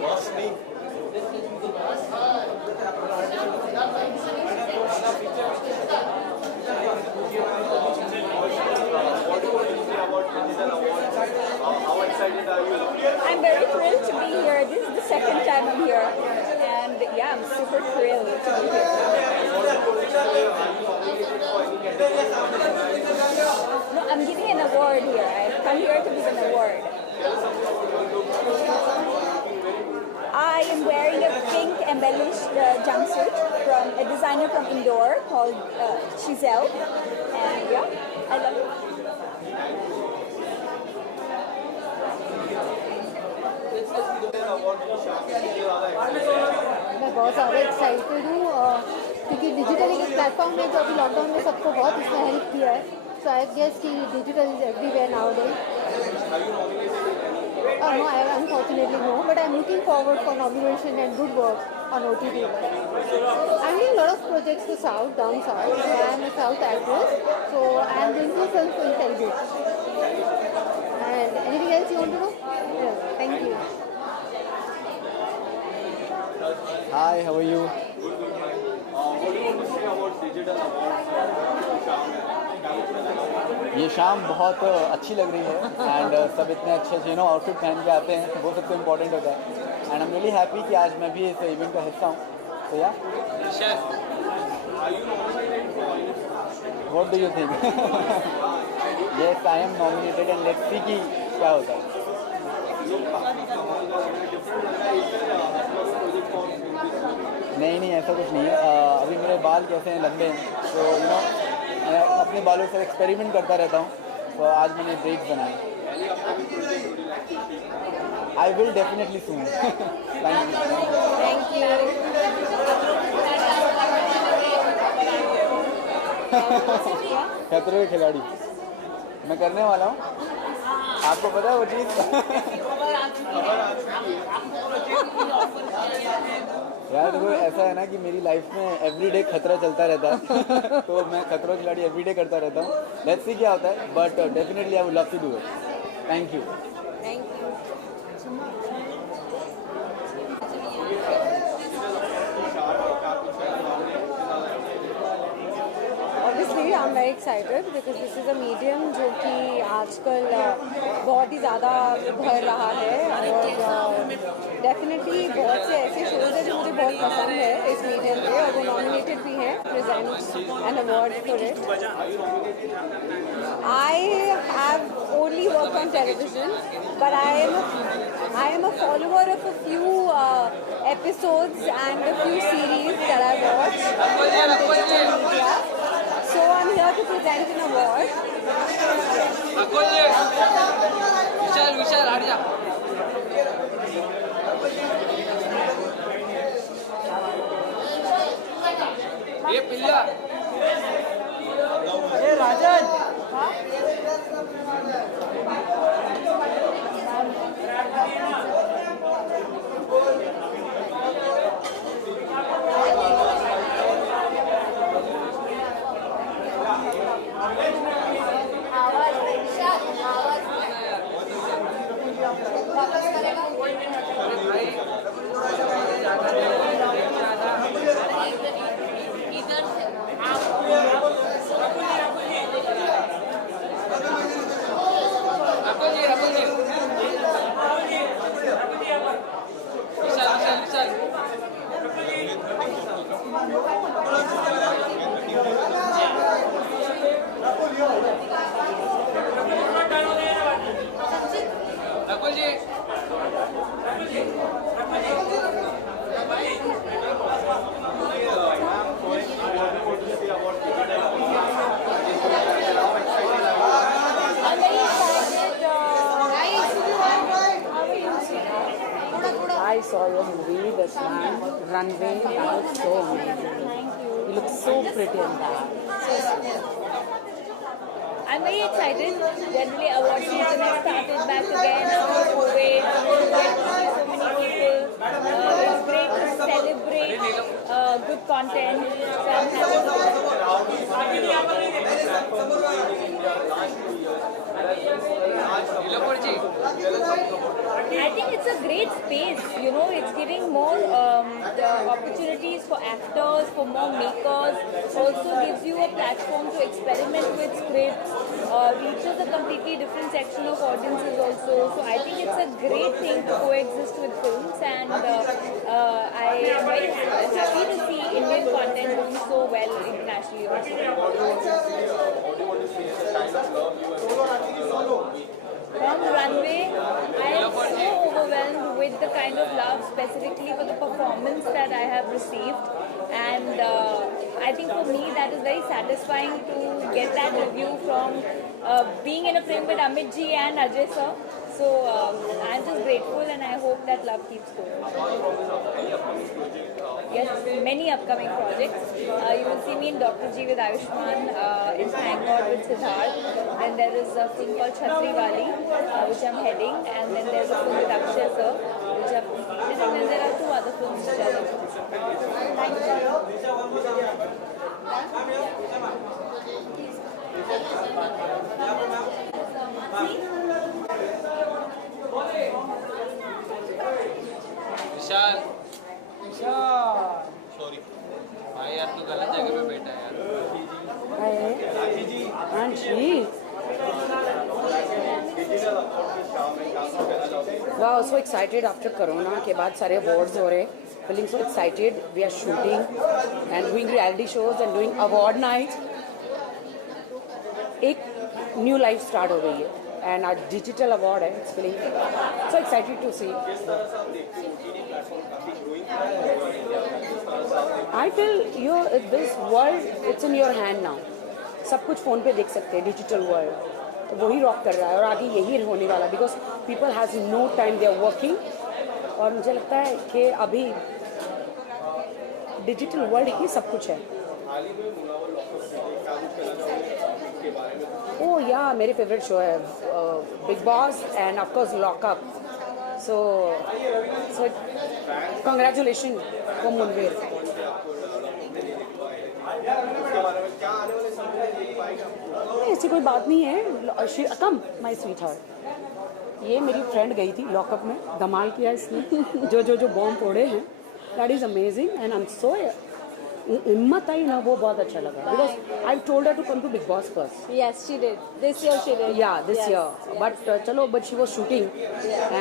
Roshni How excited are you? I'm very thrilled to be here. This is the second time I'm here. And yeah, I'm super thrilled to be here. No, I'm giving an award here. I've come here to give an award. I am wearing a pink embellished jumpsuit from a designer from Indore called Giselle. And yeah, I love it. मैं बहुत ज़्यादा excited हूँ क्योंकि digital एक platform है जो अभी lockdown में सबको बहुत उसने हेल्प किया है. सो आई गेस कि digital is everywhere nowadays. No, I unfortunately no, but I'm looking forward for nomination and good work on OTT. I'm doing a lot of projects for South, down South. I'm a South actress, so I'm doing 2 films in Telugu. And anything else you want to know? Yeah, thank you. Hi, how are you? What do you want to say about digital awards? ये शाम बहुत अच्छी लग रही है and सब इतने अच्छे अच्छे आउटफिट पहन के आते हैं, तो वो सबसे इम्पोर्टेंट होता है. And I am really happy कि आज मैं भी इस इवेंट का हिस्सा हूँ. तो या what do you think? Yes, I am nominated and let's see कि क्या होता है. नहीं, ऐसा कुछ नहीं है. अभी मेरे बाल कैसे हैं, लंबे हैं, तो मैं अपने बालों से एक्सपेरिमेंट करता रहता हूँ. तो आज मैंने ब्रेक्स बनाए. I will definitely soon. Thank you. खतरों के खिलाड़ी मैं करने वाला हूँ. आपको पता है वो चीज़? यार देखो, ऐसा है ना कि मेरी लाइफ में एवरीडे खतरा चलता रहता है. तो मैं खतरों के खिलाड़ी एवरीडे करता रहता हूँ. लेट्स सी क्या होता है, but definitely I would love to do it. Thank you. Obviously, I'm very excited because this is a medium जो कि आजकल बहुत ही ज़्यादा उभर रहा है और डेफिनेटली बहुत से ऐसे शोज हैं जो मुझे बहुत पसंद है इस मीडियम पे, और वो नॉमिनेटेड भी हैं, present an award for it. I have only worked on television, but I am a follower of a few episodes and a few series that I watch on digital media. So I'm here to present an award. विशाल हट जा. ये पिल्ला. ये राजन. so amazing. Thank you. You look so pretty in that. I'm very excited. Generally, award season has started back again after COVID. So many people. It's great to celebrate good content. So I'm I think it's a great space, you know, it's giving more opportunities for actors, for more makers, also gives you a platform to experiment with scripts, reaches a completely different section of audiences also. So I think it's a great thing to coexist with films, and I am very happy to see Indian content doing so well internationally also. From Runway, I am so overwhelmed with the kind of love specifically for the performance that I have received, and I think for me that is very satisfying to get that review from being in a frame with Amit ji and Ajay sir. So I'm just grateful, and I hope that love keeps going. Yes, many upcoming projects. You will see me in Dr. G with Ayushman, in Thank God with Siddharth. Then there is a film called Chhatri Wali, which I'm heading, and then there's a film with Akshay sir, which I've completed, and then there are 2 other films which are Vishal sorry भाई यार तू गलत जगह पे बैठा है यार Wow, so excited after Corona के बाद सारे awards हो रहे, feeling so excited. We are shooting and doing reality shows and doing award nights. एक new life start हो गई है, and our digital award है. It's feeling so excited to see. I feel this world, it's in your hand now. सब कुछ phone पे देख सकते हैं, डिजिटल वर्ल्ड तो वही रॉक कर रहा है और आगे यही होने वाला, because people has no time, they are working. और मुझे लगता है कि अभी डिजिटल वर्ल्ड ही सब कुछ है. ओ या मेरे फेवरेट शो है big boss and of course lockup. So congratulation for Munawar. ऐसी कोई बात नहीं है. Come my sweetheart. ये मेरी फ्रेंड गई थी लॉकअप में, धमाल किया इसने. जो बॉम्ब फोड़े हैं, that is amazing. And I am so हिम्मत आई ना, वो बहुत अच्छा लगा. Because I told her to come to Bigg Boss first. Yes, she did. This year she did. Yeah, this year. But she was shooting,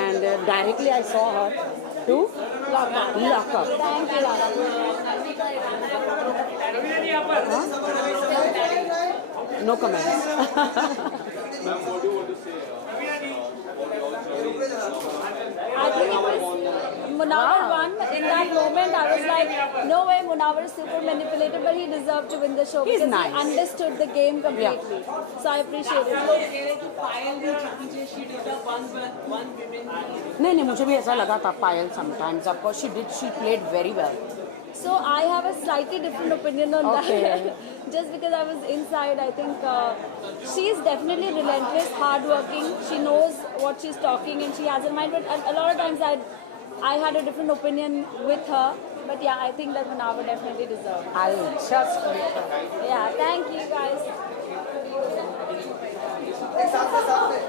and directly I saw her to lock up. Thank you, No comments. I think it was Munawar won. In that moment, I was like, no way, Munawar is super manipulated, but he deserved to win the show He's because nice. he understood the game completely. So I appreciate it. नहीं मुझे भी ऐसा लगा था. पायल sometimes, of course she played very well. So I have a slightly different opinion on Okay. that. Just because I was inside, I think she is definitely relentless, hardworking. She knows what she's talking and she has in mind. But a lot of times I had a different opinion with her. But yeah, I think that Munawar definitely deserved it. I'll just wait. Yeah, thank you guys. It's okay.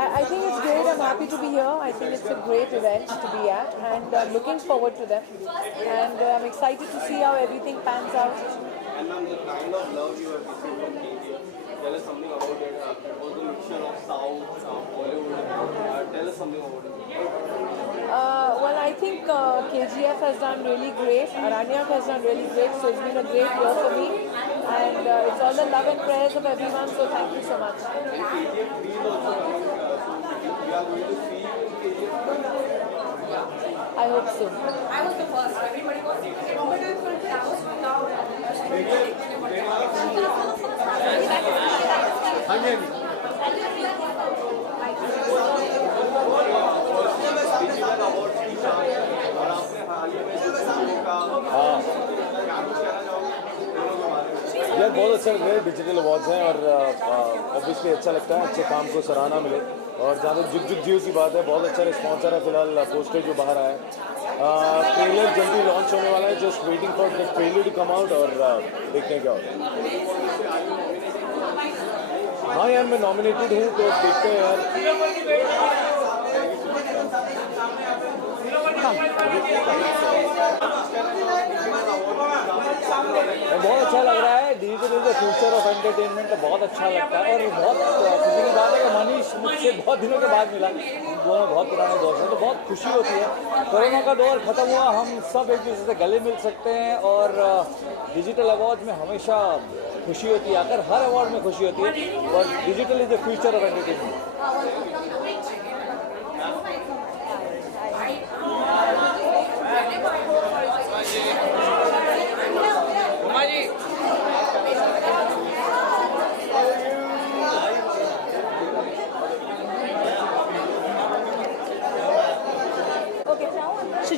I think it's great. I'm happy to be here. I think it's a great event to be at, and I'm looking forward to them. And I'm excited to see how everything pans out. And ma'am, the kind of love you have received from KGF, tell us something about it. It was a mixture of South, Bollywood. Tell us something about it. Well, I think KGF has done really great. Aranyak has done really great. So it's been a great year for me. all the love and prayers of everyone. So thank you so much. I hope so. I was the first. Everybody was यार बहुत अच्छा लग रहा है, digital awards हैं और obviously अच्छा लगता है, अच्छे काम को सराहना मिले और ज़्यादा जुग जुग जियो की बात है, बहुत अच्छा रिस्पॉन्स आ रहा है। फिलहाल पोस्टर जो बाहर आया है, ट्रेलर जल्दी लॉन्च होने वाला है, just waiting for the trailer to come out और देखते हैं क्या होता है। हाँ यार मैं नॉमिनेटेड हूँ तो देखते हैं यार। बहुत अच्छा लग रहा है, digital is the future of entertainment, तो बहुत अच्छा लगता है और बहुत खुशी की बात है कि मनीष मुझसे बहुत दिनों के बाद मिला, हम दोनों बहुत पुराने दोस्त हैं, तो बहुत खुशी होती है। कोरोना का दौर खत्म हुआ, हम सब एक दूसरे से गले मिल सकते हैं और डिजिटल अवार्ड में हमेशा खुशी होती है, अगर हर अवार्ड में खुशी होती है और digital is the future of entertainment.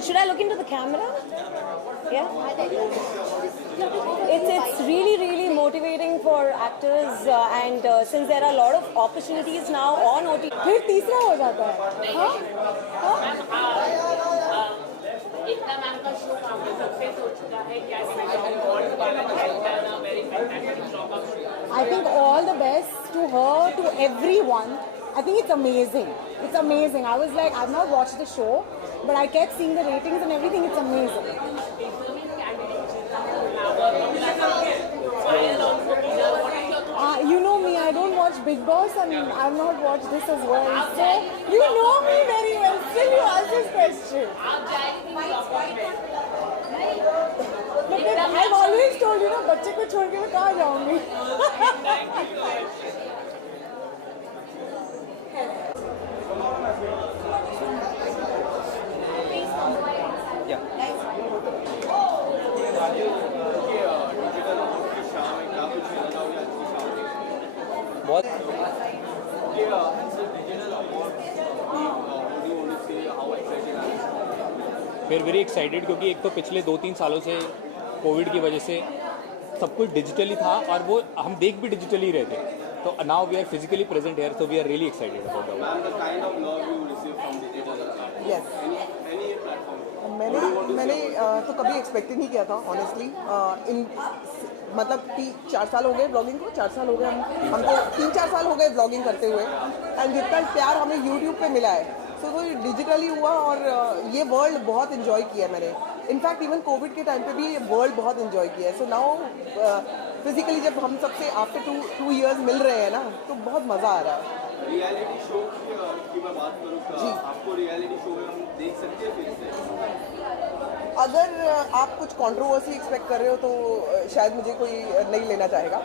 Should I look into the camera? Yeah. It's really motivating for actors and since there are a lot of opportunities now on OTT. फिर तीसरा हो जाता है. हाँ? इतना नाम का शो आपने सक्सेस हो चुका है, क्या I think all the best to her, to everyone. I think it's amazing. It's amazing. I was like, I've not watched the show, but I kept seeing the ratings and everything. It's amazing. You know me, I don't watch Big Boss and I've not watched this as well. So, you know me very well. Still you ask this question. But then I've always told you, ना बच्चे को छोड़ के मैं कहाँ जाऊँगी? बहुत फिर वेरी एक्साइटेड क्योंकि एक तो पिछले 2-3 सालों से कोविड की वजह से सब कुछ डिजिटली था और वो हम देख भी डिजिटली रहे थे, तो now we are physically present here, so we are really excited about yes. मैंने तो कभी एक्सपेक्ट ही नहीं किया था ऑनेस्टली। मतलब 4 साल हो गए ब्लॉगिंग को, 4 साल हो गए हमको 3-4 साल हो गए ब्लॉगिंग करते हुए एंड जितना प्यार हमें यूट्यूब पे मिला है सो वो डिजिटली हुआ और ये वर्ल्ड बहुत इन्जॉय किया है मैंने। इनफैक्ट इवन कोविड के टाइम पे भी ये वर्ल्ड बहुत इन्जॉय किया है। सो नाउ फिजिकली जब हम सबसे आफ्टर 2 इयर्स मिल रहे हैं ना तो बहुत मज़ा आ रहा है। रियलिटी शो की मैं बात करूँ जी, आपको रियलिटी शो में हम देख सकते हैं फिर से? अगर आप कुछ कंट्रोवर्सी एक्सपेक्ट कर रहे हो तो शायद मुझे कोई नहीं लेना चाहेगा,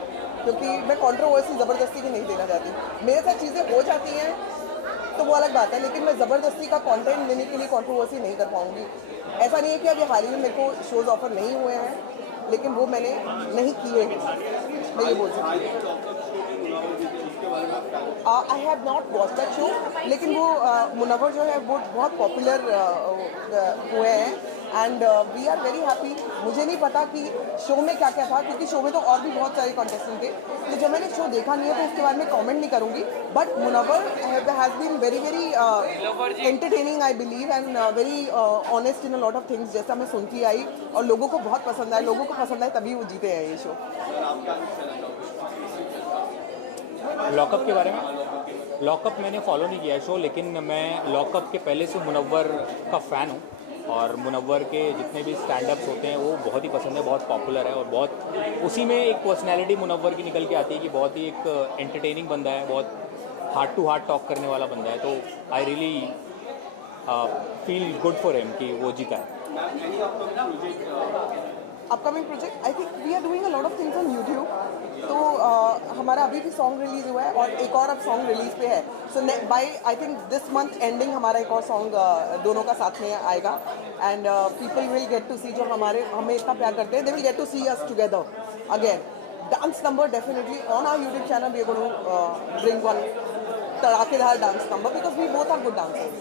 क्योंकि मैं कंट्रोवर्सी ज़बरदस्ती की नहीं देना चाहती। मेरे साथ चीज़ें हो जाती हैं तो वो अलग बात है, लेकिन मैं ज़बरदस्ती का कंटेंट लेने के लिए कंट्रोवर्सी नहीं कर पाऊँगी। ऐसा नहीं है कि अभी हाल ही में मेरे को शोज़ ऑफर नहीं हुए हैं, लेकिन वो मैंने नहीं किए हैं, मैं ये बोल सकती हूँ। I have not watch that show, लेकिन वो मुनव्वर जो है वो बहुत पॉपुलर हुए हैं and we are very happy. मुझे नहीं पता कि शो में क्या क्या था, क्योंकि शो में तो और भी बहुत सारे कॉन्टेस्टेंट थे, तो जब मैंने शो देखा नहीं है तो उसके बारे में कमेंट नहीं करूँगी। But Munawar has been very entertaining I believe and very honest in a lot of things, जैसा मैं सुनती आई और लोगों को बहुत पसंद आया। लोगों को पसंद आए तभी वो जीते हैं ये शो। लॉकअप के बारे में, लॉकअप मैंने फॉलो नहीं किया शो, लेकिन मैं लॉकअप के पहले से मुनव्वर का फ़ैन हूँ और मुनव्वर के जितने भी स्टैंड अप्स होते हैं वो बहुत ही पसंद है, बहुत पॉपुलर है और बहुत उसी में एक पर्सनैलिटी मुनव्वर की निकल के आती है कि बहुत ही एक एंटरटेनिंग बंदा है, बहुत हार्ट टू हार्ट टॉक करने वाला बंदा है, तो I really feel good for him कि वो जीता है। Upcoming project I think we are doing a lot of things on YouTube, तो हमारा अभी भी सॉन्ग रिलीज हुआ है और एक और अब सॉन्ग रिलीज पे है. So by I think this month ending हमारा एक और सॉन्ग दोनों का साथ में आएगा. And people will get to see जो हमें इतना प्यार करते हैं, they will get to see us together again. Dance number definitely on our YouTube channel. We are going to bring one tadakedar dance number because we both are good dancers.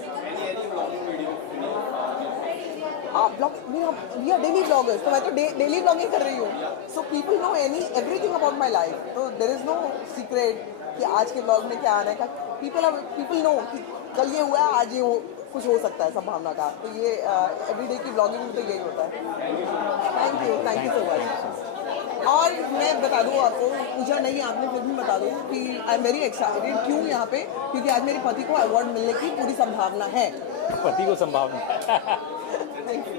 We are daily vloggers. So मैं तो daily vlogging कर रही हूँ. So people know everything about my life. So there is no secret कि आज के vlog में क्या आना है. People know कि कल ये हुआ है, आज ये कुछ हो सकता है संभावना का. तो ये everyday की vlogging में तो यही होता है. Thank you so much. और मैं बता दूँ आपको, पूछा नहीं आपने फिर भी बता दूँ कि आई एम वेरी एक्साइटेड. क्यों यहाँ पे? क्योंकि आज मेरे पति को अवार्ड मिलने की पूरी संभावना है. पति को संभावना. Thank you.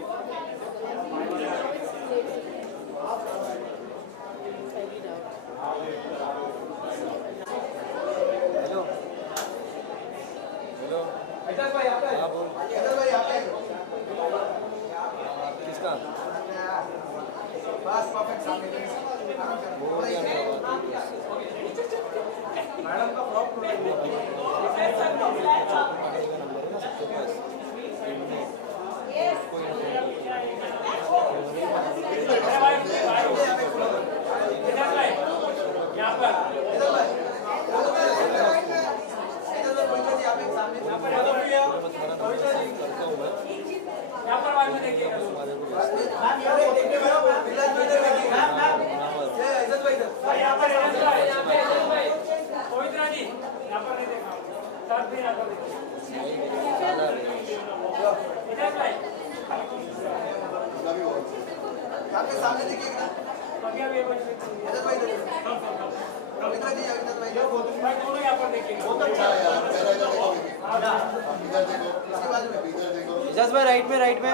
जस्ट भाई राइट में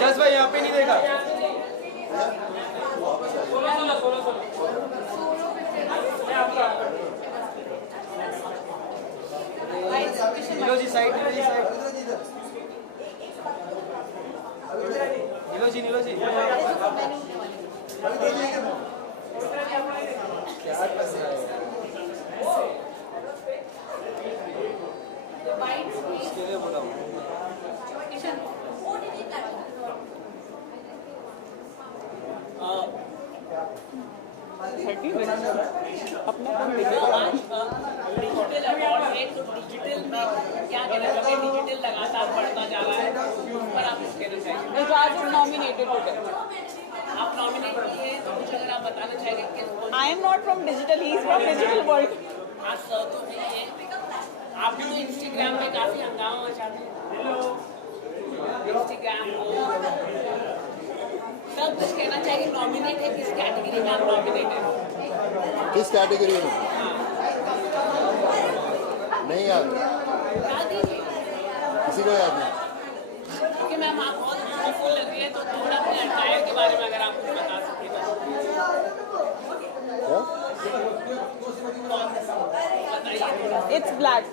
जस्ट भाई यहाँ पे नहीं देखा. नीलो जी साइड. नीलो जी अपना डिजिटल अवार्ड है, तो डिजिटल में क्या कहना चाहिए? डिजिटल लगातार बढ़ता जा रहा है, उस पर आप कुछ कहना चाहिए? Raj is nominated today. आप नॉमिनेट किए हैं, तो कुछ अगर आप बताना चाहेंगे कि I am not from digital, he is from digital world. आज सर तो नहीं है, आप भी तो इंस्टाग्राम में काफी हंगामा मचाते हैं. इंस्टाग्राम को सब कुछ कहना चाहिए. नॉमिनेट है, किस कैटेगरी में आप नॉमिनेट हैं? किस कैटेगरी में नहीं याद, किसी को याद नहीं. क्योंकि मैम आप बहुत ब्यूटीफुल लग रही है, तो थोड़ा अपने अटायर के बारे में अगर आप कुछ बता सकें तो. It's black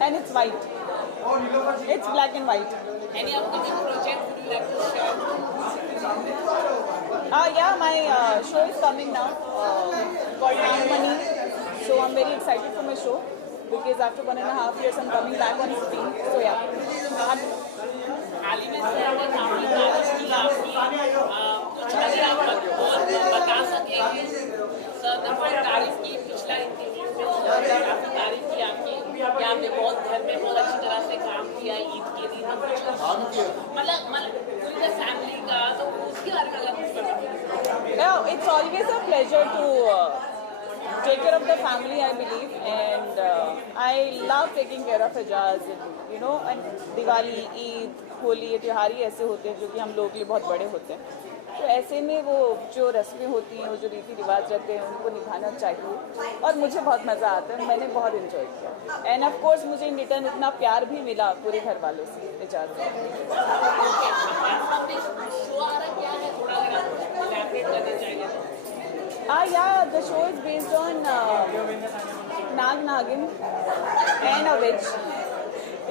and it's white. It's black and white. Any upcoming project would you like to share? Yeah, my show is coming now called Advani. So I'm very excited for my show because after 1.5 years I'm coming back on screen. So yeah. हाल ही में sir ने काफी तारीफ की आपकी, कुछ अगर आप बता सकेंगे. सर ने बहुत तारीफ की, पिछला इंटरव्यू में सर ने काफी तारीफ की आपकी कि आपने बहुत घर में बहुत अच्छी तरह से काम किया. ईद के दिन मतलब पूरी फैमिली का, तो उसके बारे में अगर कुछ बताओ. Yeah, it's always a pleasure to take care of the family, I believe, and I love taking care of Ajaz. You know, and Diwali, Eid, Holi, ये त्यौहार ही ऐसे होते हैं जो कि हम लोगों के लिए बहुत बड़े होते हैं. तो ऐसे में वो जो रस्में होती हैं, वो जो रीति रिवाज रहते हैं, उनको निभाना चाहिए और मुझे बहुत मज़ा आता है. मैंने बहुत इन्जॉय किया एंड ऑफ कोर्स मुझे इन रिटर्न इतना प्यार भी मिला पूरे घर वालों से. इजाज़त. Yeah, the show is based on Nag Nagin and a witch.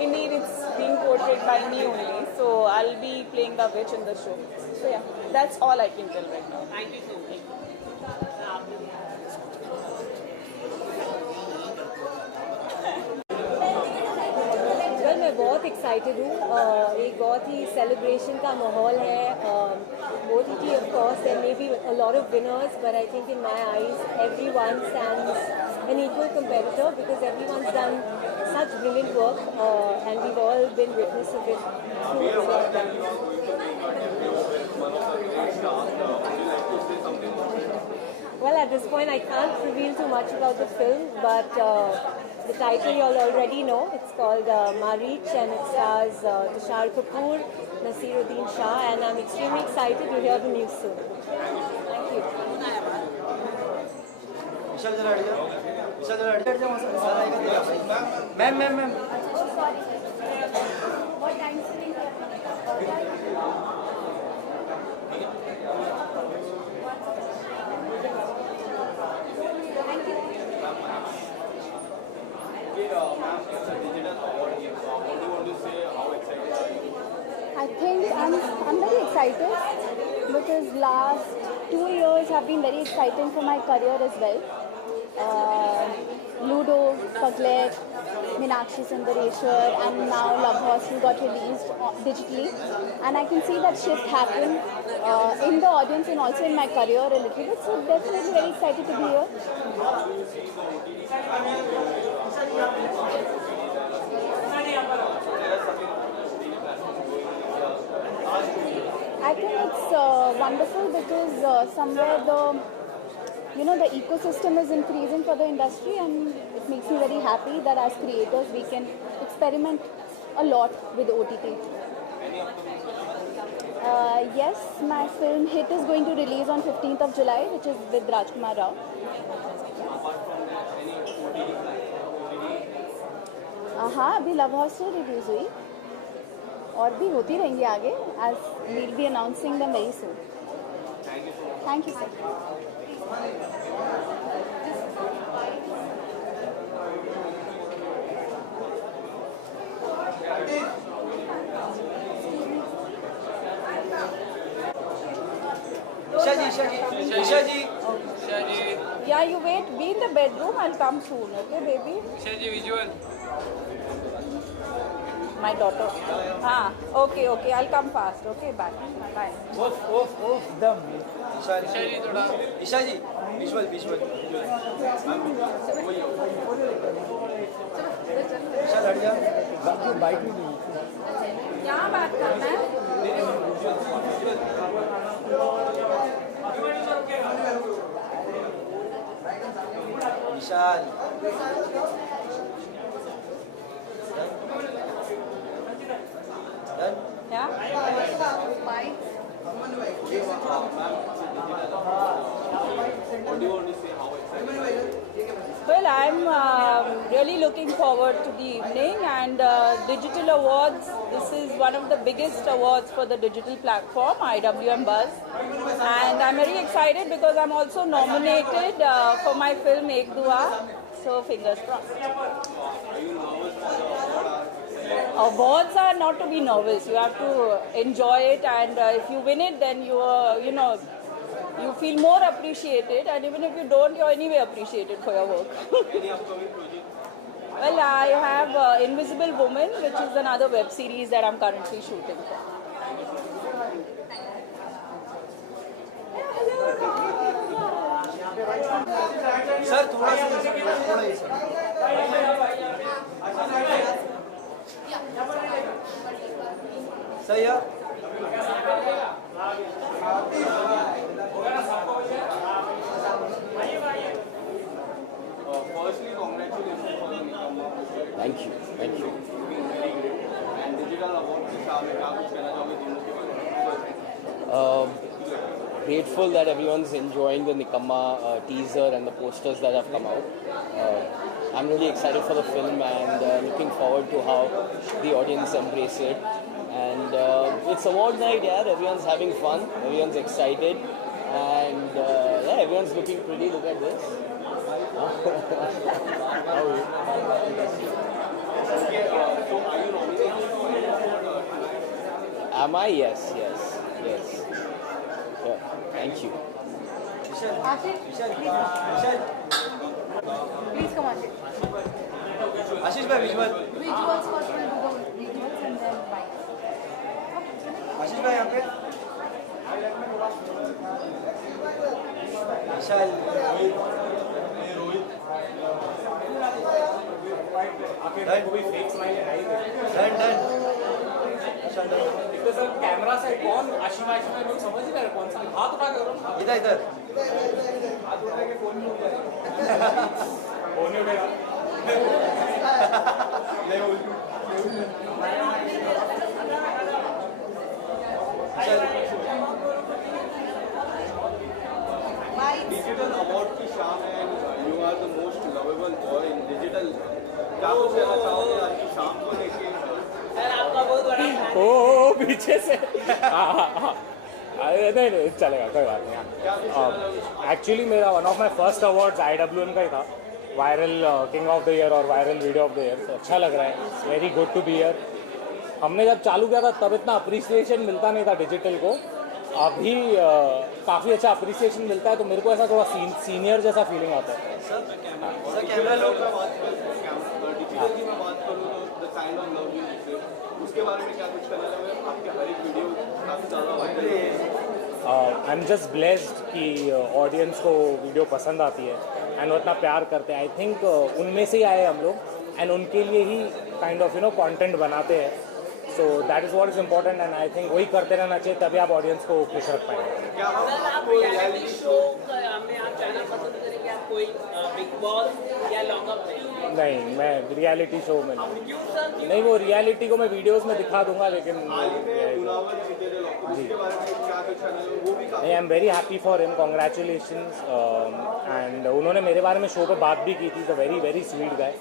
Indeed, it's being portrayed by me only. so I'll be playing the witch in the show. So yeah, that's all I can tell right now. Thank you so much. Well मैं बहुत excited हूँ. एक बहुत ही celebration का माहौल है. OTT of course there may be a lot of winners, but I think in my eyes everyone stands an equal competitor because everyone's done such brilliant work, and we've all been witness of it through this lockdown. Well, at this point I can't reveal too much about the film, but the title you all already know. It's called Marich, and it stars Tushar Kapoor, Nasiruddin Shah, and I'm extremely excited to hear the news soon. Thank you. Ma'am I think I'm very excited because last 2 years have been very exciting for my career as well. Ludo, Paglet, Meenakshi Sundareshwar, and now Love Hostel got released digitally, and I can see that shift happen in the audience and also in my career a little bit. So definitely very excited to be here. I think it's wonderful because somewhere the ecosystem is increasing for the industry, and it makes me very happy that as creators we can experiment a lot with OTT. Yes, my film Hit is going to release on 15th of July, which is with Rajkumar Rao. हाँ, अभी love hostel release हुई और भी होती रहेंगी आगे, as we'll be announcing them very soon. Thank you, sir. Isha ji Yeah, you wait. Be in the bedroom. I'll come soon. Okay, baby. Isha ji visual My daughter. Ah, okay. I'll come fast. Okay, bye. ओफ दम ईशा जी थोड़ा Isha ji visual Isha लड़ जा bike में नहीं. क्या बात करना है? विशाल Yeah. Well, I'm really looking forward to the evening, and Digital Awards. This is one of the biggest awards for the digital platform, IWM Buzz, and I'm very excited because I'm also nominated for my film Ek Dua. So fingers crossed. Awards are not to be nervous. You have to enjoy it, and if you win it, then you feel more appreciated, and even if you don't, you're anyway appreciated for your work. Well, I have Invisible Woman, which is another web series that I'm currently shooting for. Sir थोड़ा सा सही है. Firstly, congratulations for the Nikamma. Thank you. And digital award के साथ में क्या कुछ कहना चाहोगे दोनों के बारे में? Grateful that everyone's enjoying the Nikamma teaser and the posters that have come out. I'm really excited for the film and looking forward to how the audience embrace it. And it's award night, yeah. Everyone's having fun, everyone's excited, and yeah, everyone's looking pretty. Look at this. Am I? Yes. Yeah. Thank you. Please come on. आशीष भाई visual Visuals first, we'll do the visuals and then mic. आशीष भाई यहाँ पे विशाल camera से कौन आशिमा लोग समझ नहीं रहे कौन सा हाथ उठा के करो इधर हाथ उठा के फोन नहीं उठा फोन नहीं उठेगा डिजिटल अवार्ड की शाम है and you are the most lovable boy in digital क्या कुछ कहना चाहोगे आज की शाम को लेके सर आपका बहुत बड़ा ओ पीछे से नहीं चलेगा कोई बात नहीं। एक्चुअली मेरा one of my first awards IWM का ही था, viral king of the year और viral video of the year. तो अच्छा लग रहा है, very good to be year. हमने जब चालू किया था तब इतना अप्रिसिएशन मिलता नहीं था डिजिटल को, अभी काफ़ी अच्छा अप्रिसिएशन मिलता है, तो मेरे को ऐसा थोड़ा सीनियर जैसा फीलिंग आता है। सर कैमरा लोग मैं बात करूँ डिजिटल की मैं बात करूँ तो the kind of love you उसके बारे में क्या कुछ कहना चाहोगे? आपके हर एक वीडियो काफ़ी ज़्यादा वायरल है। आई एम जस्ट ब्लेस्ड कि ऑडियंस को वीडियो पसंद आती है एंड वो इतना प्यार करते हैं। आई थिंक उनमें से ही आए हम लोग एंड उनके लिए ही काइंड ऑफ कंटेंट बनाते हैं। So that is what is important and I think वही करते रहना चाहिए, तभी आप ऑडियंस को खुश रख पाएंगे। सर आप रियलिटी शो में आप जाना पसंद करेंगे, आप कोई बिग बॉस या लॉकअप में? नहीं, मैं रियलिटी शो में नहीं, वो रियलिटी को मैं वीडियोस में दिखा दूंगा, लेकिन आई am very happy for him, congratulations. And उन्होंने मेरे बारे में शो पे बात भी की थी, is a very very sweet guy,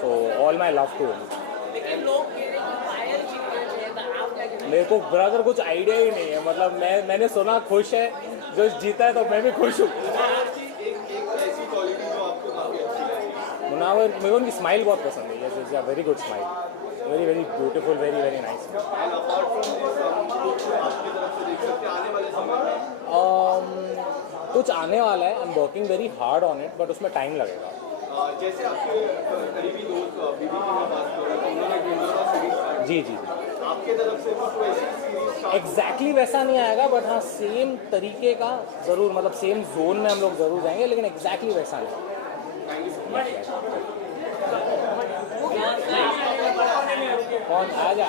so all my love to him. लेकिन लोग कह रहे हैं कि पायल जीतना चाहिए था, आप क्या कहते हैं? मेरे को ब्रदर कुछ आइडिया ही नहीं है, मतलब मैंने सुना खुश है, जो जीता है तो मैं भी खुश हूँ। मुनावर, मेरे को उनकी स्माइल बहुत पसंद है, yes is a very good smile, very very beautiful, very very nice. कुछ आने वाला है, I am working very hard on it, but उसमें टाइम लगेगा। जैसे आपके करीबी दोस्त बीबी की मैं बात करूँ तो उन्होंने सीरीज जी आपके तरफ से कुछ वैसी सीरीज एग्जैक्टली वैसा नहीं आएगा, बट हाँ सेम तरीके का ज़रूर, मतलब सेम जोन में हम लोग ज़रूर जाएंगे, लेकिन एग्जैक्टली वैसा नहीं। कौन आ जा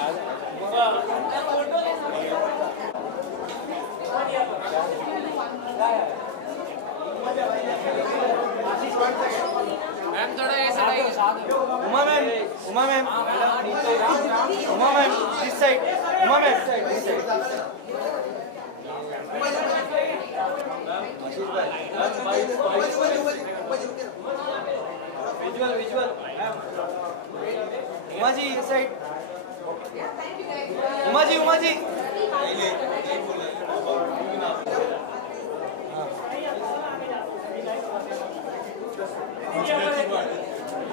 मैम थोड़ा ऐसा Uma ma'am this side, Uma ma'am this side. Visual Uma ji इस साइड, उमा जी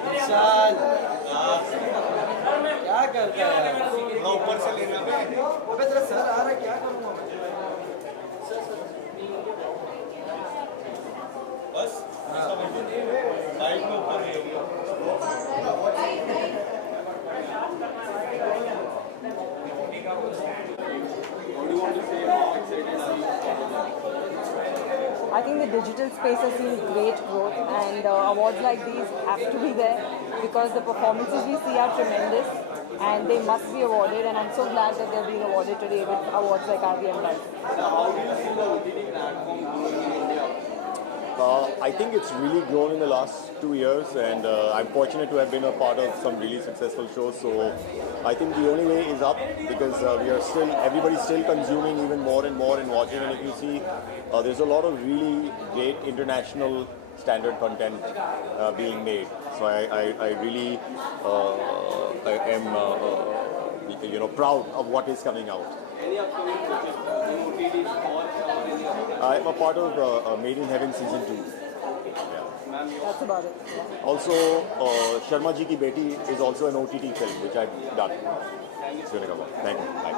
विशाल क्या करता है ऊपर से लेना पे तेरा सर आ रहा है, क्या करूँगा बस बाइक में ऊपर I think the digital space has seen great growth, and awards like these have to be there because the performances we see are tremendous and they must be awarded, and I'm so glad that they're being awarded today with awards like IWM Live. How do you see the OTT platform growing in India? I think it's really grown in the last 2 years, and I'm fortunate to have been a part of some really successful shows. So I think the only way is up, because everybody's still consuming even more and more and watching. And if you see, there's a lot of really great international standard content being made. So I really am proud of what is coming out. Any upcoming projects in OTT or I'm a part of Made in Heaven Season 2. Yeah. That's about it. Also, Sharma ji ki beti is also an OTT film which I've done. It's going to come out. Thank you. Bye.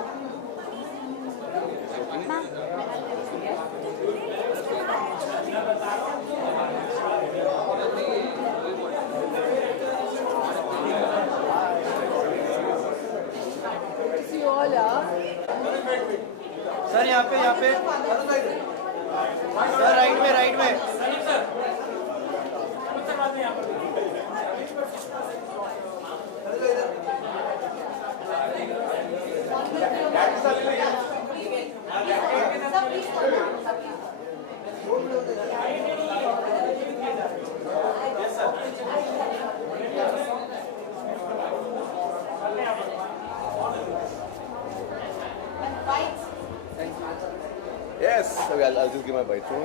Sir यहाँ पे sir right में Yes, okay, I'll just give my bite. So,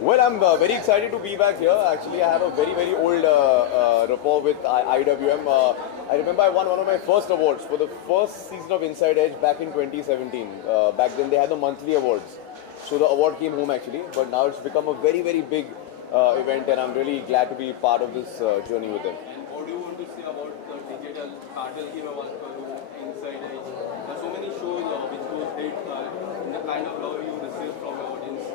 well, I'm very excited to be back here. Actually, I have a very old rapport with IWM. I remember I won one of my first awards for the first season of Inside Edge back in 2017. Back then they had the monthly awards. So the award came home actually, but now it's become a very big event, and I'm really glad to be part of this journey with them. And what do you want to say about the digital cartel ki mein baat karu, Inside Edge? There are so many shows which goes hit, the kind of love you receive from your audience is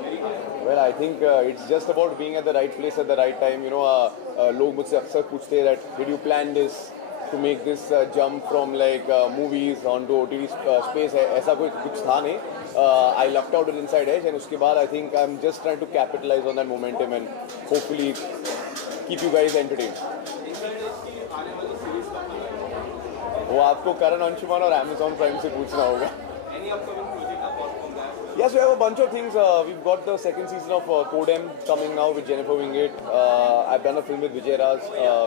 very high. Well, I think it's just about being at the right place at the right time. You know, लोग मुझसे अक्सर पूछते हैं that did you plan this to make this jump from like movies onto OTT space? ऐसा कुछ था नहीं. I lucked out with Inside Edge, and उसके बाद I think I'm just trying to capitalize on that momentum and hopefully keep you guys entertained. वो आपको करण अंशुमान और Amazon Prime से पूछना होगा. Any upcoming project apart from that? Yes, we have a bunch of things. We've got the second season of COMMENT coming now with Jennifer Winget. I've done a film with Vijay Raj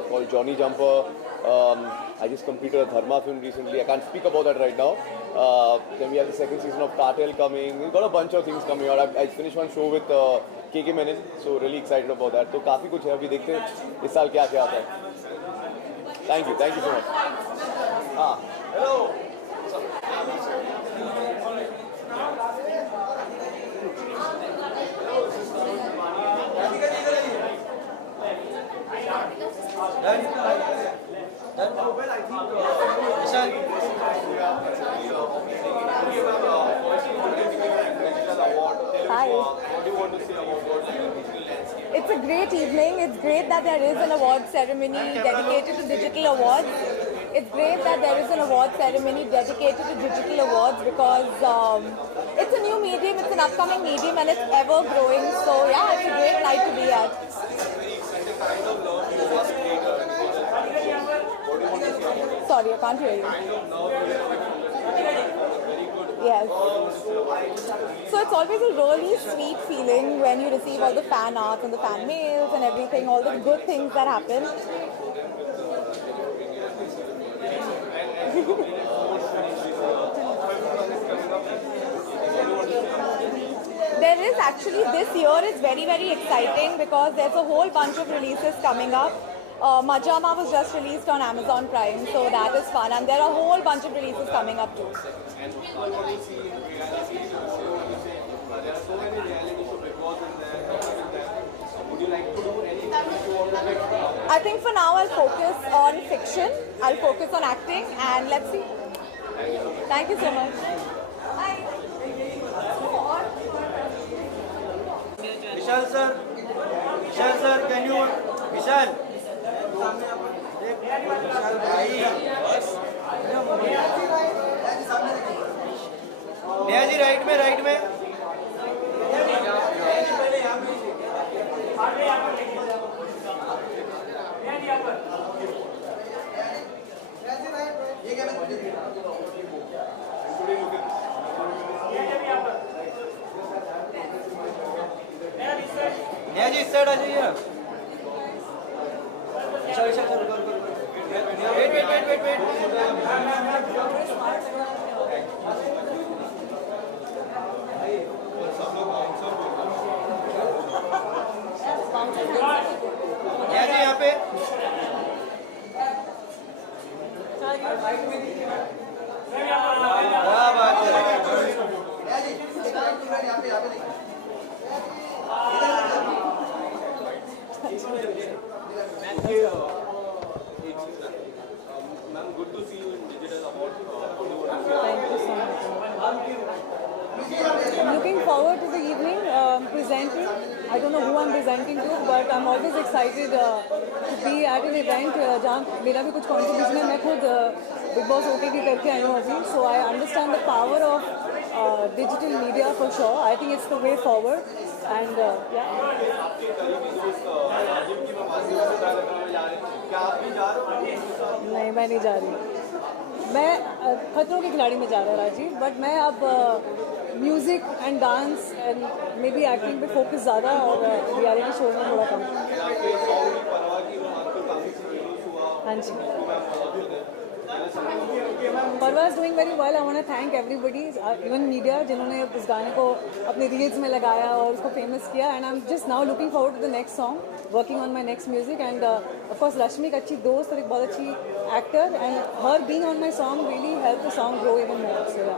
called Johnny Jumper. I just completed a Dharma film recently. I can't speak about that right now. Then we have the second season of Cartel coming. We've got a bunch of things coming out. I finished one show with KK Menon, so really excited about that. तो काफी कुछ है, अभी देखते हैं इस साल क्या आता है. Thank you so much. Hello. Hi. It's a great evening. It's great that there is an award ceremony dedicated to digital awards. It's great that there is an award ceremony dedicated to digital awards because it's a new medium, it's an upcoming medium, and it's ever growing. So yeah, it's a great night to be at. Sorry, I can't hear you. Yes. So it's always a really sweet feeling when you receive all the fan art and the fan mails and everything, all the good things that happen. There is actually, this year is very exciting because there's a whole bunch of releases coming up. Majama was just released on Amazon Prime, so that is fun, and there are a whole bunch of releases coming up too. And I want to see reality shows. There are so many reality show records in there. Would you like to do anything that you want to like? I think for now I'll focus on fiction, I'll focus on acting, and let's see. Thank you so much. Vishal sir, can you, Vishal? Neha ji right में नेहा जी इस side आ जाइए. Wait. यहाँ पे क्या बात है. Ma'am, good to see you in digital awards. Thank you so much. I'm looking forward to the evening presenting I don't know who I'm presenting to, but I'm always excited to be at an event जहाँ मेरा भी कुछ contribution है. मैं खुद Big Boss OTT करके आई हूँ अभी, so I understand the power of digital media for sure. I think it's the way forward, and yeah. नहीं, मैं नहीं जा रही. मैं खतरों के खिलाड़ी में जा रहा राजीव, बट मैं अब music and dance and may be acting पे फोकस ज़्यादा और रियलिटी शो में थोड़ा कम. हाँ जी. Parva is doing very well. I want to thank everybody, even media, जिन्होंने इस गाने को अपने रील्स में लगाया और उसको फेमस किया. And I'm just now looking forward to the next song, working on my next music. And of course, Rashmi एक अच्छी दोस्त और एक बहुत अच्छी actor, and her being on my song really helped the song grow even more. So yeah.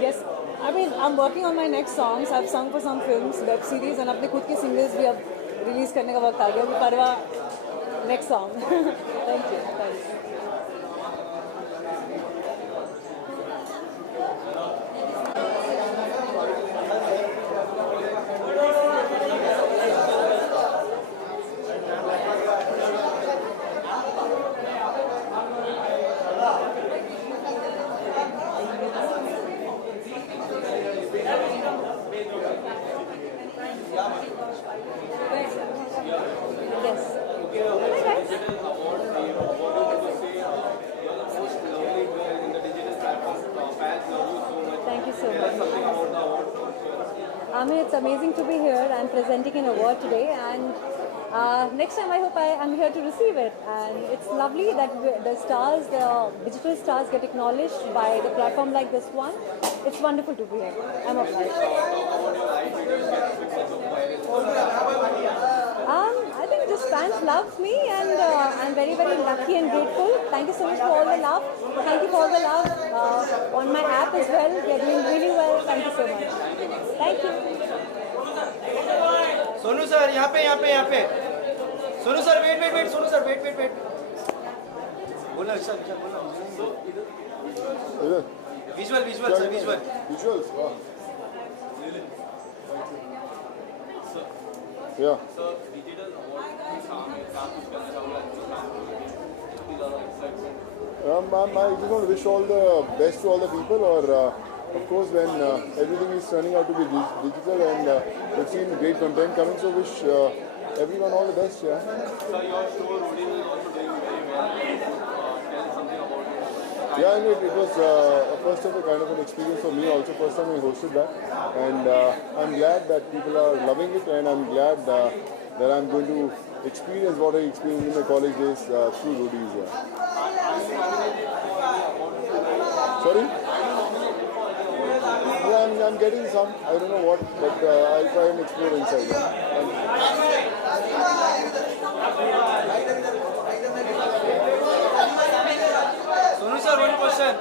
Yes, I mean I'm working on my next songs. I've sung for some films, web series, and अपने खुद के singles भी अब release करने का वक्त आ गया. Parva next song. Thank you. Thanks. It's amazing to be here. I'm presenting an award today, and next time I hope I'm here to receive it. And it's lovely that the stars, the digital stars, get acknowledged by the platform like this one. It's wonderful to be here. I'm obliged. I think just fans love me, and I'm very, very lucky and grateful. Thank you so much for all the love. Thank you for all the love on my app as well. They're doing really well. Thank you so much. Thank you. Sonu sir यहाँ पे Sonu sir wait Sonu sir wait बोला विशाल बोला visual sir Visuals, wow. Yeah. I just want to wish all the best to all the people, or of course when everything is turning out to be digital, and we've seen great content coming, so wish everyone all the best. Yeah. So your show Rodin is also doing very well. Tell something about it. Yeah, and it was a first of a kind of an experience for me also. First time I hosted that, and I'm glad that people are loving it, and I'm glad that I'm going to experience what I experienced in my college days through Rodis. Yeah. Sorry? Yeah, I'm getting some. I don't know what, but I'll try and explore inside. Yeah. Sonu sir one question.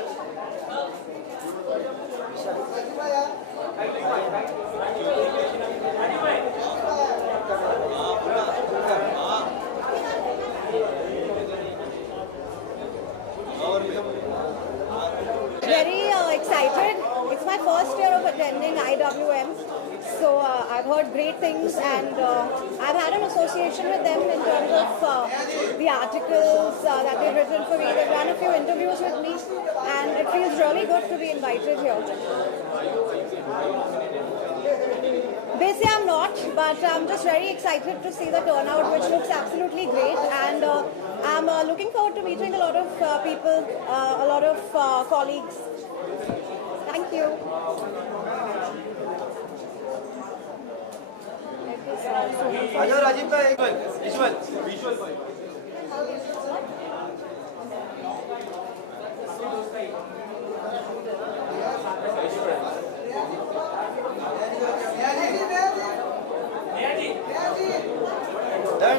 Very excited. It's my first year of attending IWM, so I've heard great things, and I've had an association with them in terms of the articles that they've written for me. They've done a few interviews with me, and it feels really good to be invited here. They say I'm not, but I'm just very excited to see the turnout, which looks absolutely great, and I'm looking forward to meeting a lot of people, a lot of colleagues. Thank you. आजा राजीव का एक visual done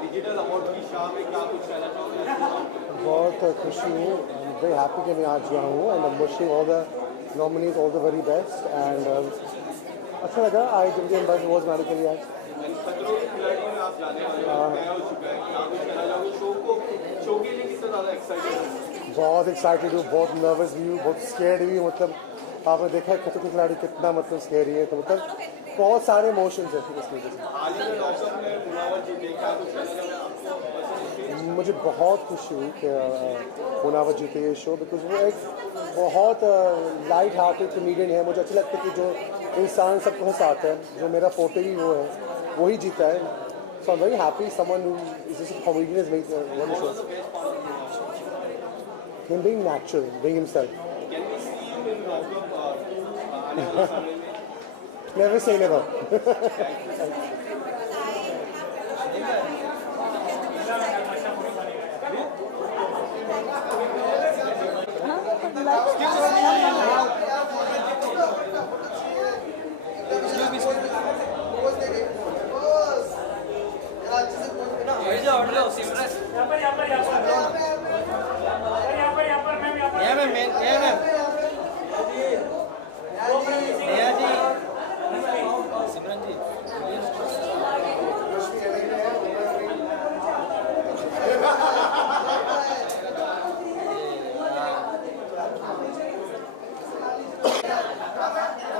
digital award की शाम में क्या कुछ कहना चाहोगे? बहुत खुशी हूँ. I'm very happy कि मैं आज यहाँ हूँ, and I'm wishing all the nominees all the very best, and अच्छा लगा. IWM बस बहुत मेरे के लिए आज. खतरों के खिलाड़ी में आप जाने वाले हो, नया हो चुका है, क्या कुछ कहना चाहोगे? शो के लिए कितना ज़्यादा एक्साइटेड हो? बहुत एक्साइटेड हूँ, बहुत नर्वस भी हूँ, बहुत स्केर्ड भी हूँ। मतलब आपने देखा है खतरों के खिलाड़ी कितना मतलब स्केरी है, तो मतलब बहुत सारे इमोशंस हैं इस वजह से। मुझे बहुत खुशी हुई कि मुनावर जीते ये शो, बिकॉज वो एक बहुत लाइट हार्टेड कॉमेडियन है। मुझे अच्छा लगता है कि जो इंसान सबको हंसाता है, जो मेरा फोटो ही वो है, वही जीता है। So I am very happy someone who is just comedian is made one show. Him being natural, being himself. Never say never.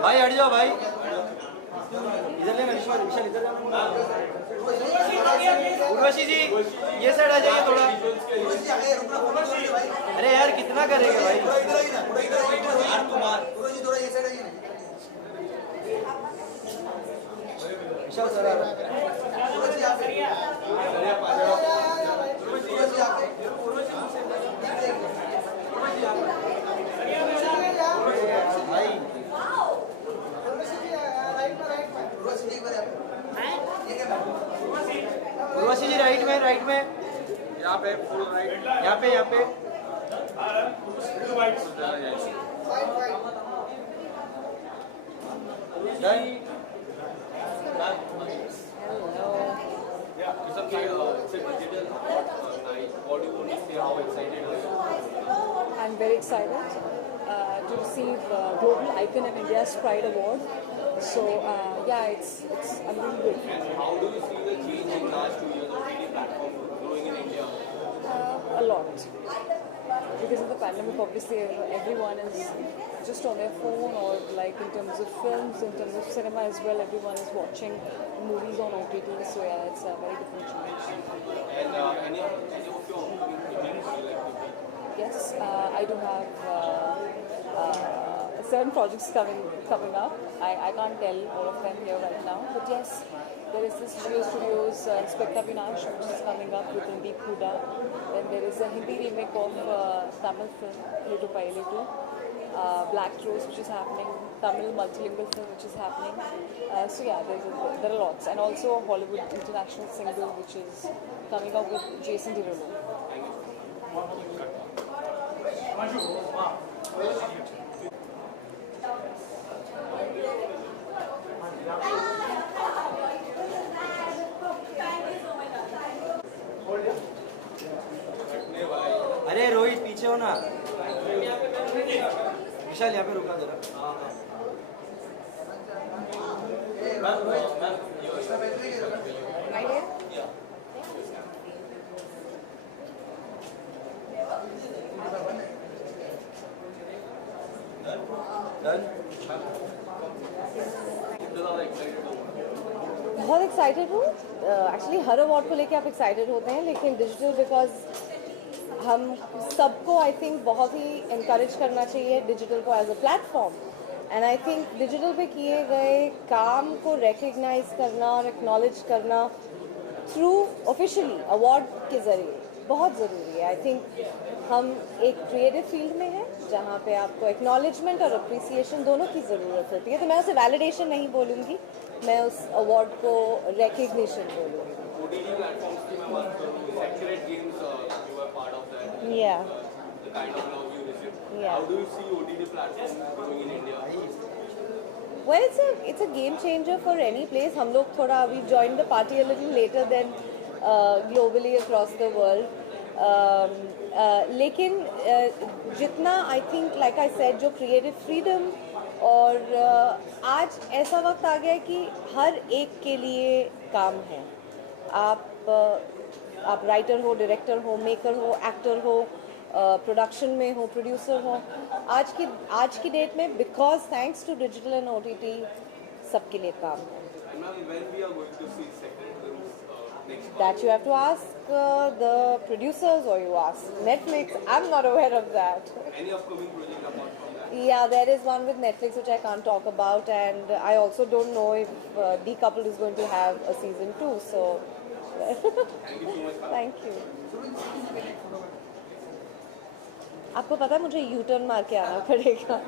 भाई हट जाओ भाई, इधर लेना विशाल, विशाल इधर लेना। उर्वशी जी ये साइड आ जाइए थोड़ा। अरे यार कितना करेंगे भाई यार तुम्हार। विशाल सर उर्वशी जी राइट में यहाँ पे फुल राइट, यहाँ पे I'm very excited to receive Global Icon of India's Pride Award. So yeah, I'm really good. How do you see the change in last 2 years of TV platform growing in India? A lot. Because of the pandemic, obviously everyone is just on their phone, or like in terms of films, in terms of cinema as well, everyone is watching movies on OTT. So yeah, it's a very different change. And any of your Yes, I do have certain projects coming up. I can't tell all of them here right now, but yes, there is this Jio Studios Inspector Vinash, which is coming up with Deep Huda. Then there is a Hindi remake of Tamil film Letu Pailetu, Black Rose, which is happening, Tamil multilingual film, which is happening. So yeah, there are lots, and also a Hollywood international single, which is coming up with Jason Derulo. अरे रोहित पीछे हो ना, विशाल यहाँ पे रुका जरा। बहुत excited हूँ। एक्चुअली हर अवार्ड को लेके आप एक्साइटेड होते हैं, लेकिन डिजिटल बिकॉज हम सबको आई थिंक बहुत ही इनकरेज करना चाहिए डिजिटल को as a platform. And I think digital पे किए गए काम को रिकग्नाइज करना और एक्नॉलेज करना थ्रू ऑफिशियली अवार्ड के ज़रिए बहुत ज़रूरी है। आई थिंक हम एक क्रिएटिव फील्ड में हैं जहाँ पे आपको एक्नॉलेजमेंट और अप्रिसिएशन दोनों की ज़रूरत होती है। तो मैं उसे वैलिडेशन नहीं बोलूँगी, मैं उस अवार्ड को रिकग्निशन बोलूँगी। OTT platforms की मैं बात करूँ, Sacred Games, you were part of that. Yeah. The kind of love you received. Yeah. How do you see OTT platforms growing in India? Well, it's a game changer for any place. हम लोग थोड़ा we've joined the party a little later than globally across the world. लेकिन जितना I think like I said जो creative freedom और आज ऐसा वक्त आ गया है कि हर एक के लिए काम है। आप राइटर हो, डायरेक्टर हो, मेकर हो, एक्टर हो, प्रोडक्शन में हो, प्रोड्यूसर हो, आज की डेट में because thanks to digital and OTT सबके लिए काम है. That you have to ask the producers or you ask Netflix. I'm not aware of that. Any upcoming project apart from that? Yeah, there is one with Netflix which I can't talk about, and I also don't know if Decoupled is going to have a season 2. So, thank you. आपको पता है मुझे U-turn मार के आना पड़ेगा.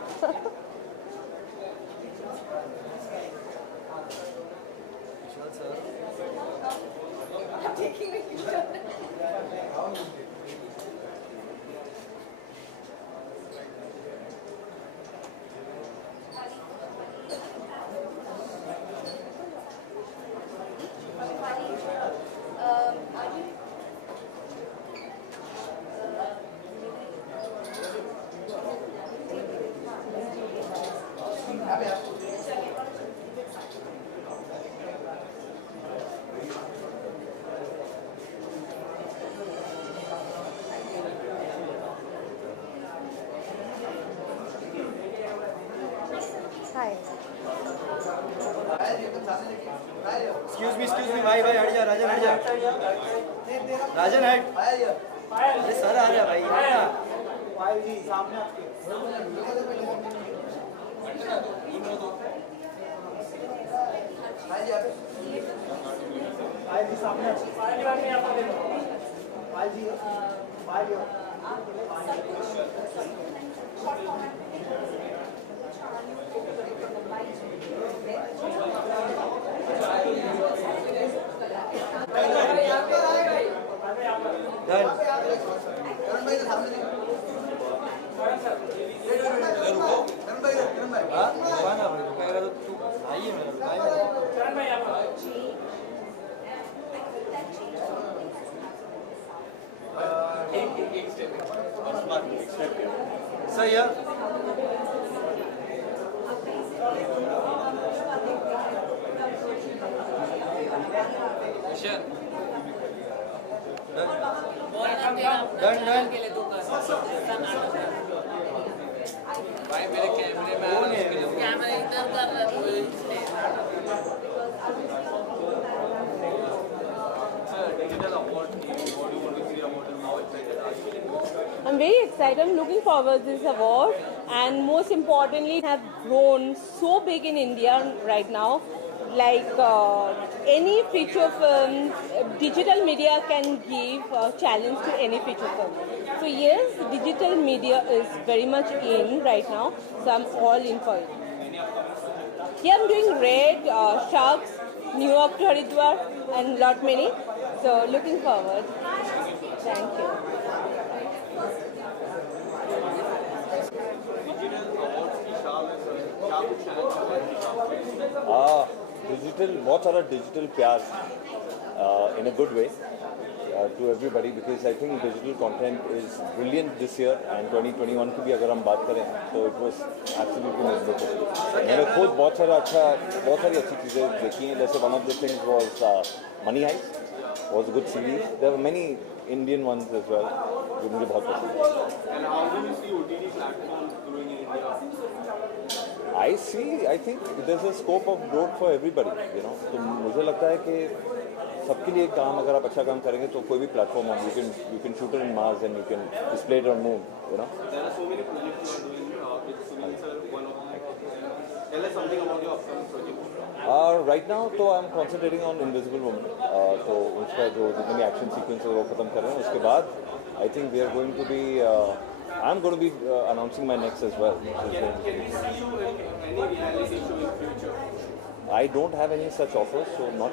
Excuse me, भाई हट जा, राजन हट जा. राजन हट. अरे सर आ जा भाई. भाई जी सामने आपके. भाई जी सामने आपके. भाई जी So yeah. Done. भाई मेरे कैमरे में कैमरा इधर कर रहा I'm very excited. I'm looking forward to this award, and most importantly, have grown so big in India right now. Like any feature film, digital media can give a challenge to any feature film. So yes, digital media is very much in right now. So I'm all in for it. Yeah, I'm doing Red, Sharks, New York to Haridwar, and lot many. So looking forward. Thank you. Digital बहुत सारा digital प्यार in a good way to everybody because I think digital content is brilliant this year and 2021 की भी अगर हम बात करें तो it was absolutely magnificent. मैंने खुद बहुत सारी अच्छी चीज़ें देखी हैं. जैसे one of the things was Money Heist was a good series. There were many Indian ones as well जो मुझे बहुत पसंद है. And how do you see OTT platforms growing in India? I think there's a scope of growth for everybody, you know. तो मुझे लगता है कि सबके लिए काम अगर आप अच्छा काम करेंगे तो कोई भी प्लेटफॉर्म हो, you can shoot it in Mars and you can display it on Moon, you know. There are so many projects you are doing with Sunil sir, one of them. Tell us something about your upcoming project. Right now तो I'm concentrating on Invisible Woman. तो उसका जो जितने भी action sequence है वो खत्म कर रहे हैं. उसके बाद I think we are going to be I'm going to be announcing my next as well. Can we see you in any reality show in future? I don't have any such offers, so not.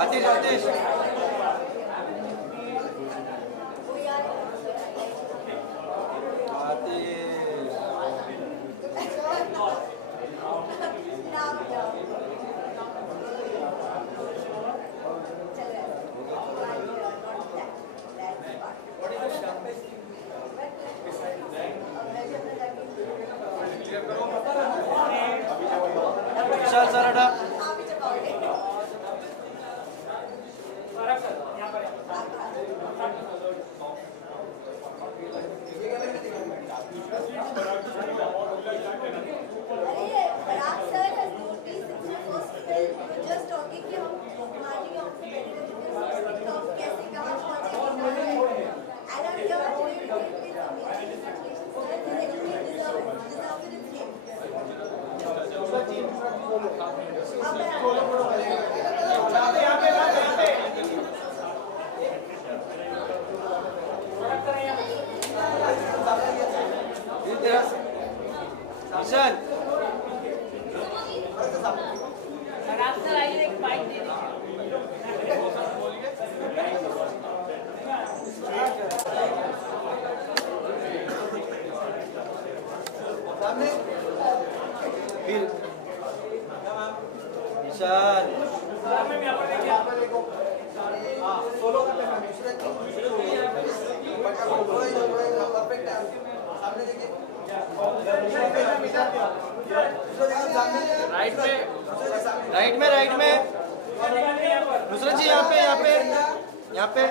आतिश आतिश विशाल सराडा विशाल फिर विशाल right में नुसरत जी यहाँ पे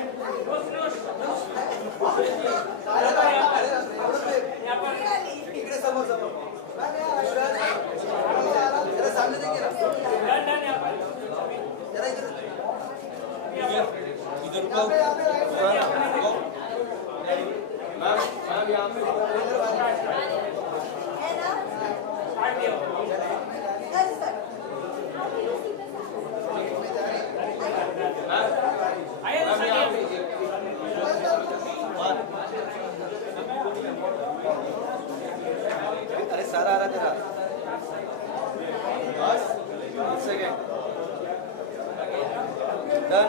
अरे सारा आ रहा तेरा बस एक सेकेंड डन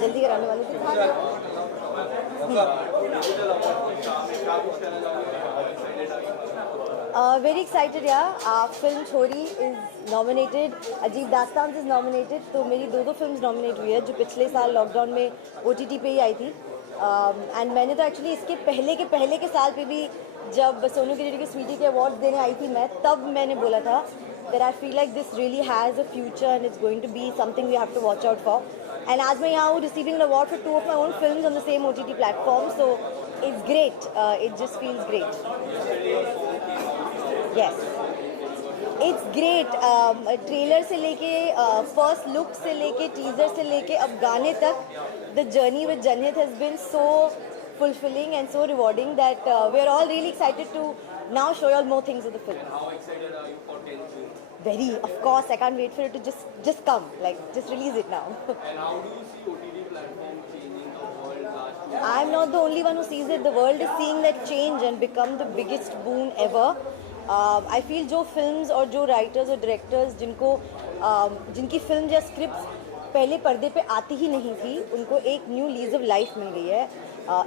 जल्दी कराने वाले थे Very excited, yeah. Film Chori is nominated. Ajeeb Dastans is nominated. तो मेरी दो फिल्म्स नॉमिनेट हुई है जो पिछले साल लॉकडाउन में OTT पे ही आई थी. एंड मैंने तो एक्चुअली इसके पहले के साल पे भी जब सोनू किरेडी के स्वीटी के अवार्ड्स देने आई थी मैं, तब मैंने बोला था that I feel like this really has a future and it's going to be something we have to watch out for. And आज मैं यहाँ हूँ receiving an award for 2 of my own films on the same OTT platform, so it's great. It just feels great. Yes. It's great. Trailer से लेके first look से लेके teaser से लेके अब गाने तक, the journey with Janhit has been so fulfilling and so rewarding that we are all really excited to now show you all more things of the film. How excited are you for 10 June? Very, of course. I can't wait for it to just come. Like, just release it now. And how do you see OTT platform changing the world last year? I'm not the only one who sees it. The world is seeing that change and become the biggest boon ever. I feel जो films और जो writers और directors जिनकी film या scripts पहले पर्दे पे आती ही नहीं थी, उनको एक new lease of life मिल गई है.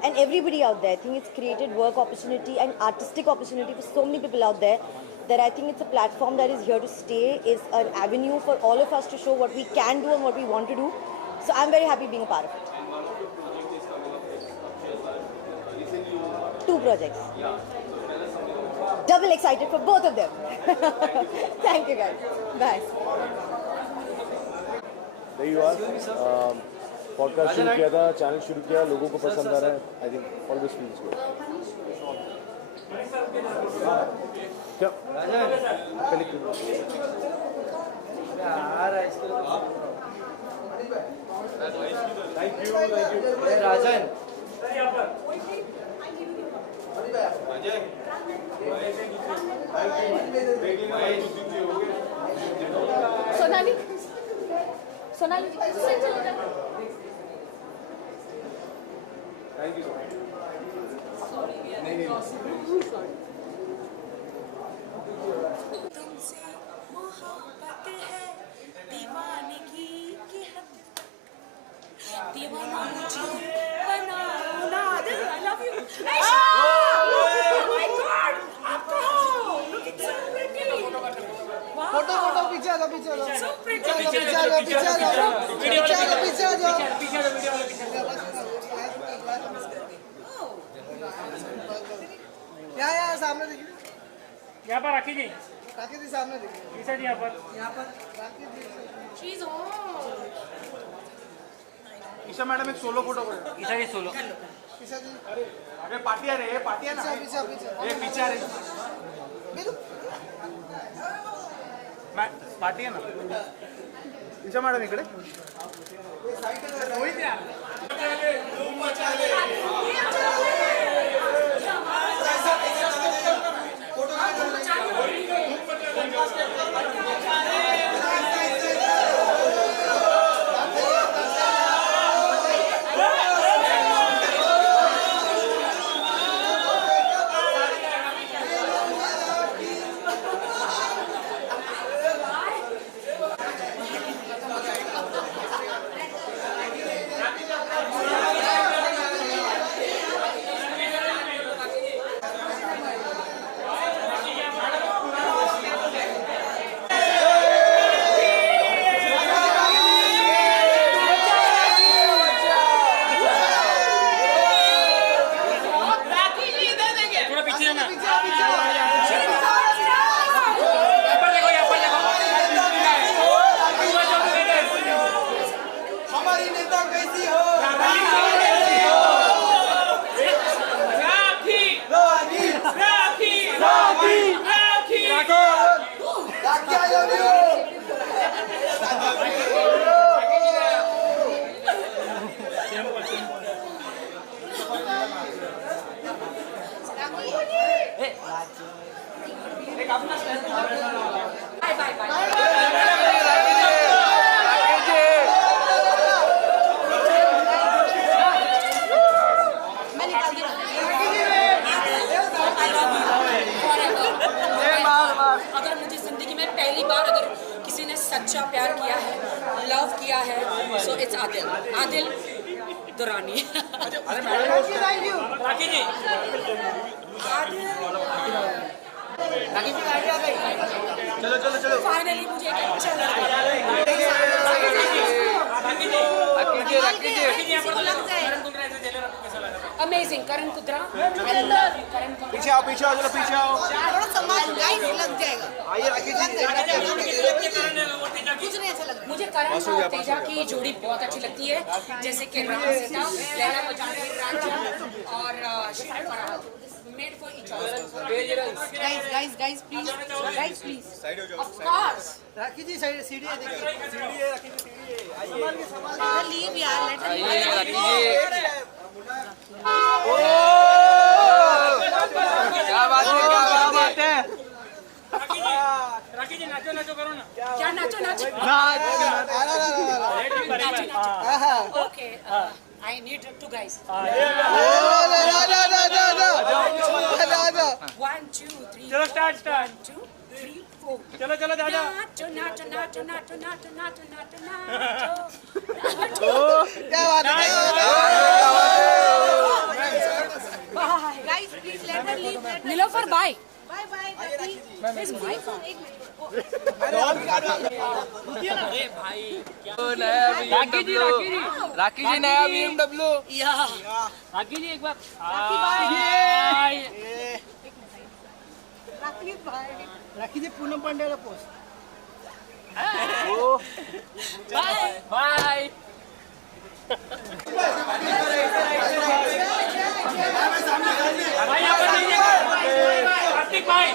And everybody out there, I think it's created work opportunity and artistic opportunity for so many people out there that I think it's a platform that is here to stay, is an avenue for all of us to show what we can do and what we want to do. So I'm very happy being a part of it. And one of your projects is coming up recently. 2 projects. Yeah. So tell us something about it. Double excited for both of them. Thank you guys. Bye. There you are. Podcast शुरू किया था, channel शुरू किया, लोगों को पसंद आ रहा है. I think always feels good. क्या पहले thank you Rajan Sonali Thank you so much. तुमसे मोहब्बत है दीवानगी की हद तक दीवाना मुझे बनाओ ना दिल I love you oh my god आप कहो look it's so pretty wow photo पीछे आ जाओ so pretty पीछे आ यहाँ सामने देखिए यहाँ पर राखी जी सामने देखिए इस साइड यहाँ पर she's on ईशा मैडम एक सोलो फोटो करो ईशा जी सोलो ईशा जी अरे पार्टी है ना ये पीछे आ रही पार्टी है ना ईशा मैडम इकडे सच्चा प्यार किया है लव किया है सो इट्स आदिल दुरानी राखी जी चलो फाइनली मुझे एक अच्छा अमेजिंग करण कुद्रा पीछे आओ चलो पीछे आओ थोड़ा सम्मान गाइस लग जाएगा आइए राखी कुछ नहीं ऐसा लग रहा मुझे करण और तेजा की जोड़ी बहुत अच्छी लगती है जैसे कि राम सीता लैला मजनू राजा और शायर Farhad made for each other guys please side हो जाओ of course Rakhi ji side सीढ़ी है देखिए सीढ़ी है राखी जी सीढ़ी है संभाल के लीव यार लेट राखी जी क्या बात है राखी जी नाचो करो ना क्या नाचो okay I need two guys. 1, 2, 3. चलो स्टार्ट 1, 2, 3, 4. चलो दादा नाचो क्या बात है guys please let her leave Nilofer bye where's my phone अरे भाई राखी जी नया BMW राखी जी एक बार राखी जी पूनम पांडेला पोस्ट बाय भाई यहाँ पर दीजिएगा कार्तिक भाई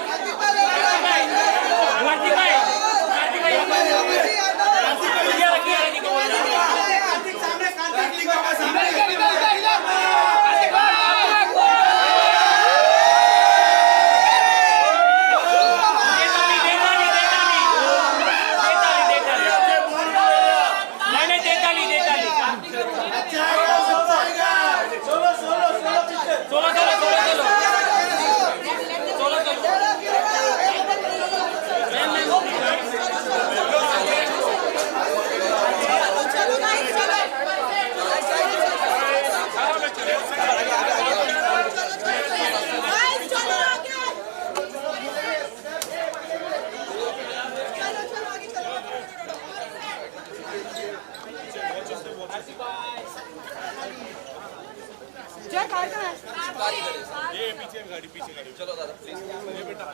ये पीछे गाड़ी चलो दादा प्लीज ये बेटा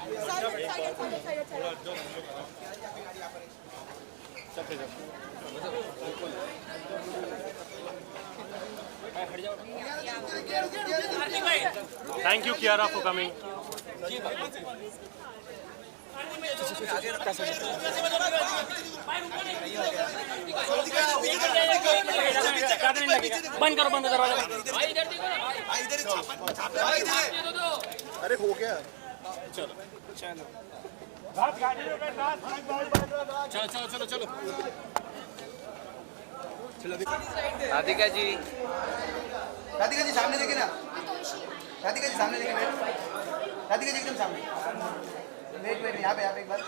Thank you, Kiara, for coming. बंद करो दरवाजा। अरे हो गया चलो चलो चलो चलो राधिका जी सामने देखिए ना, राधिका जी सामने देखिए, राधिका जी एकदम सामने, वेट यहाँ पे एक बार।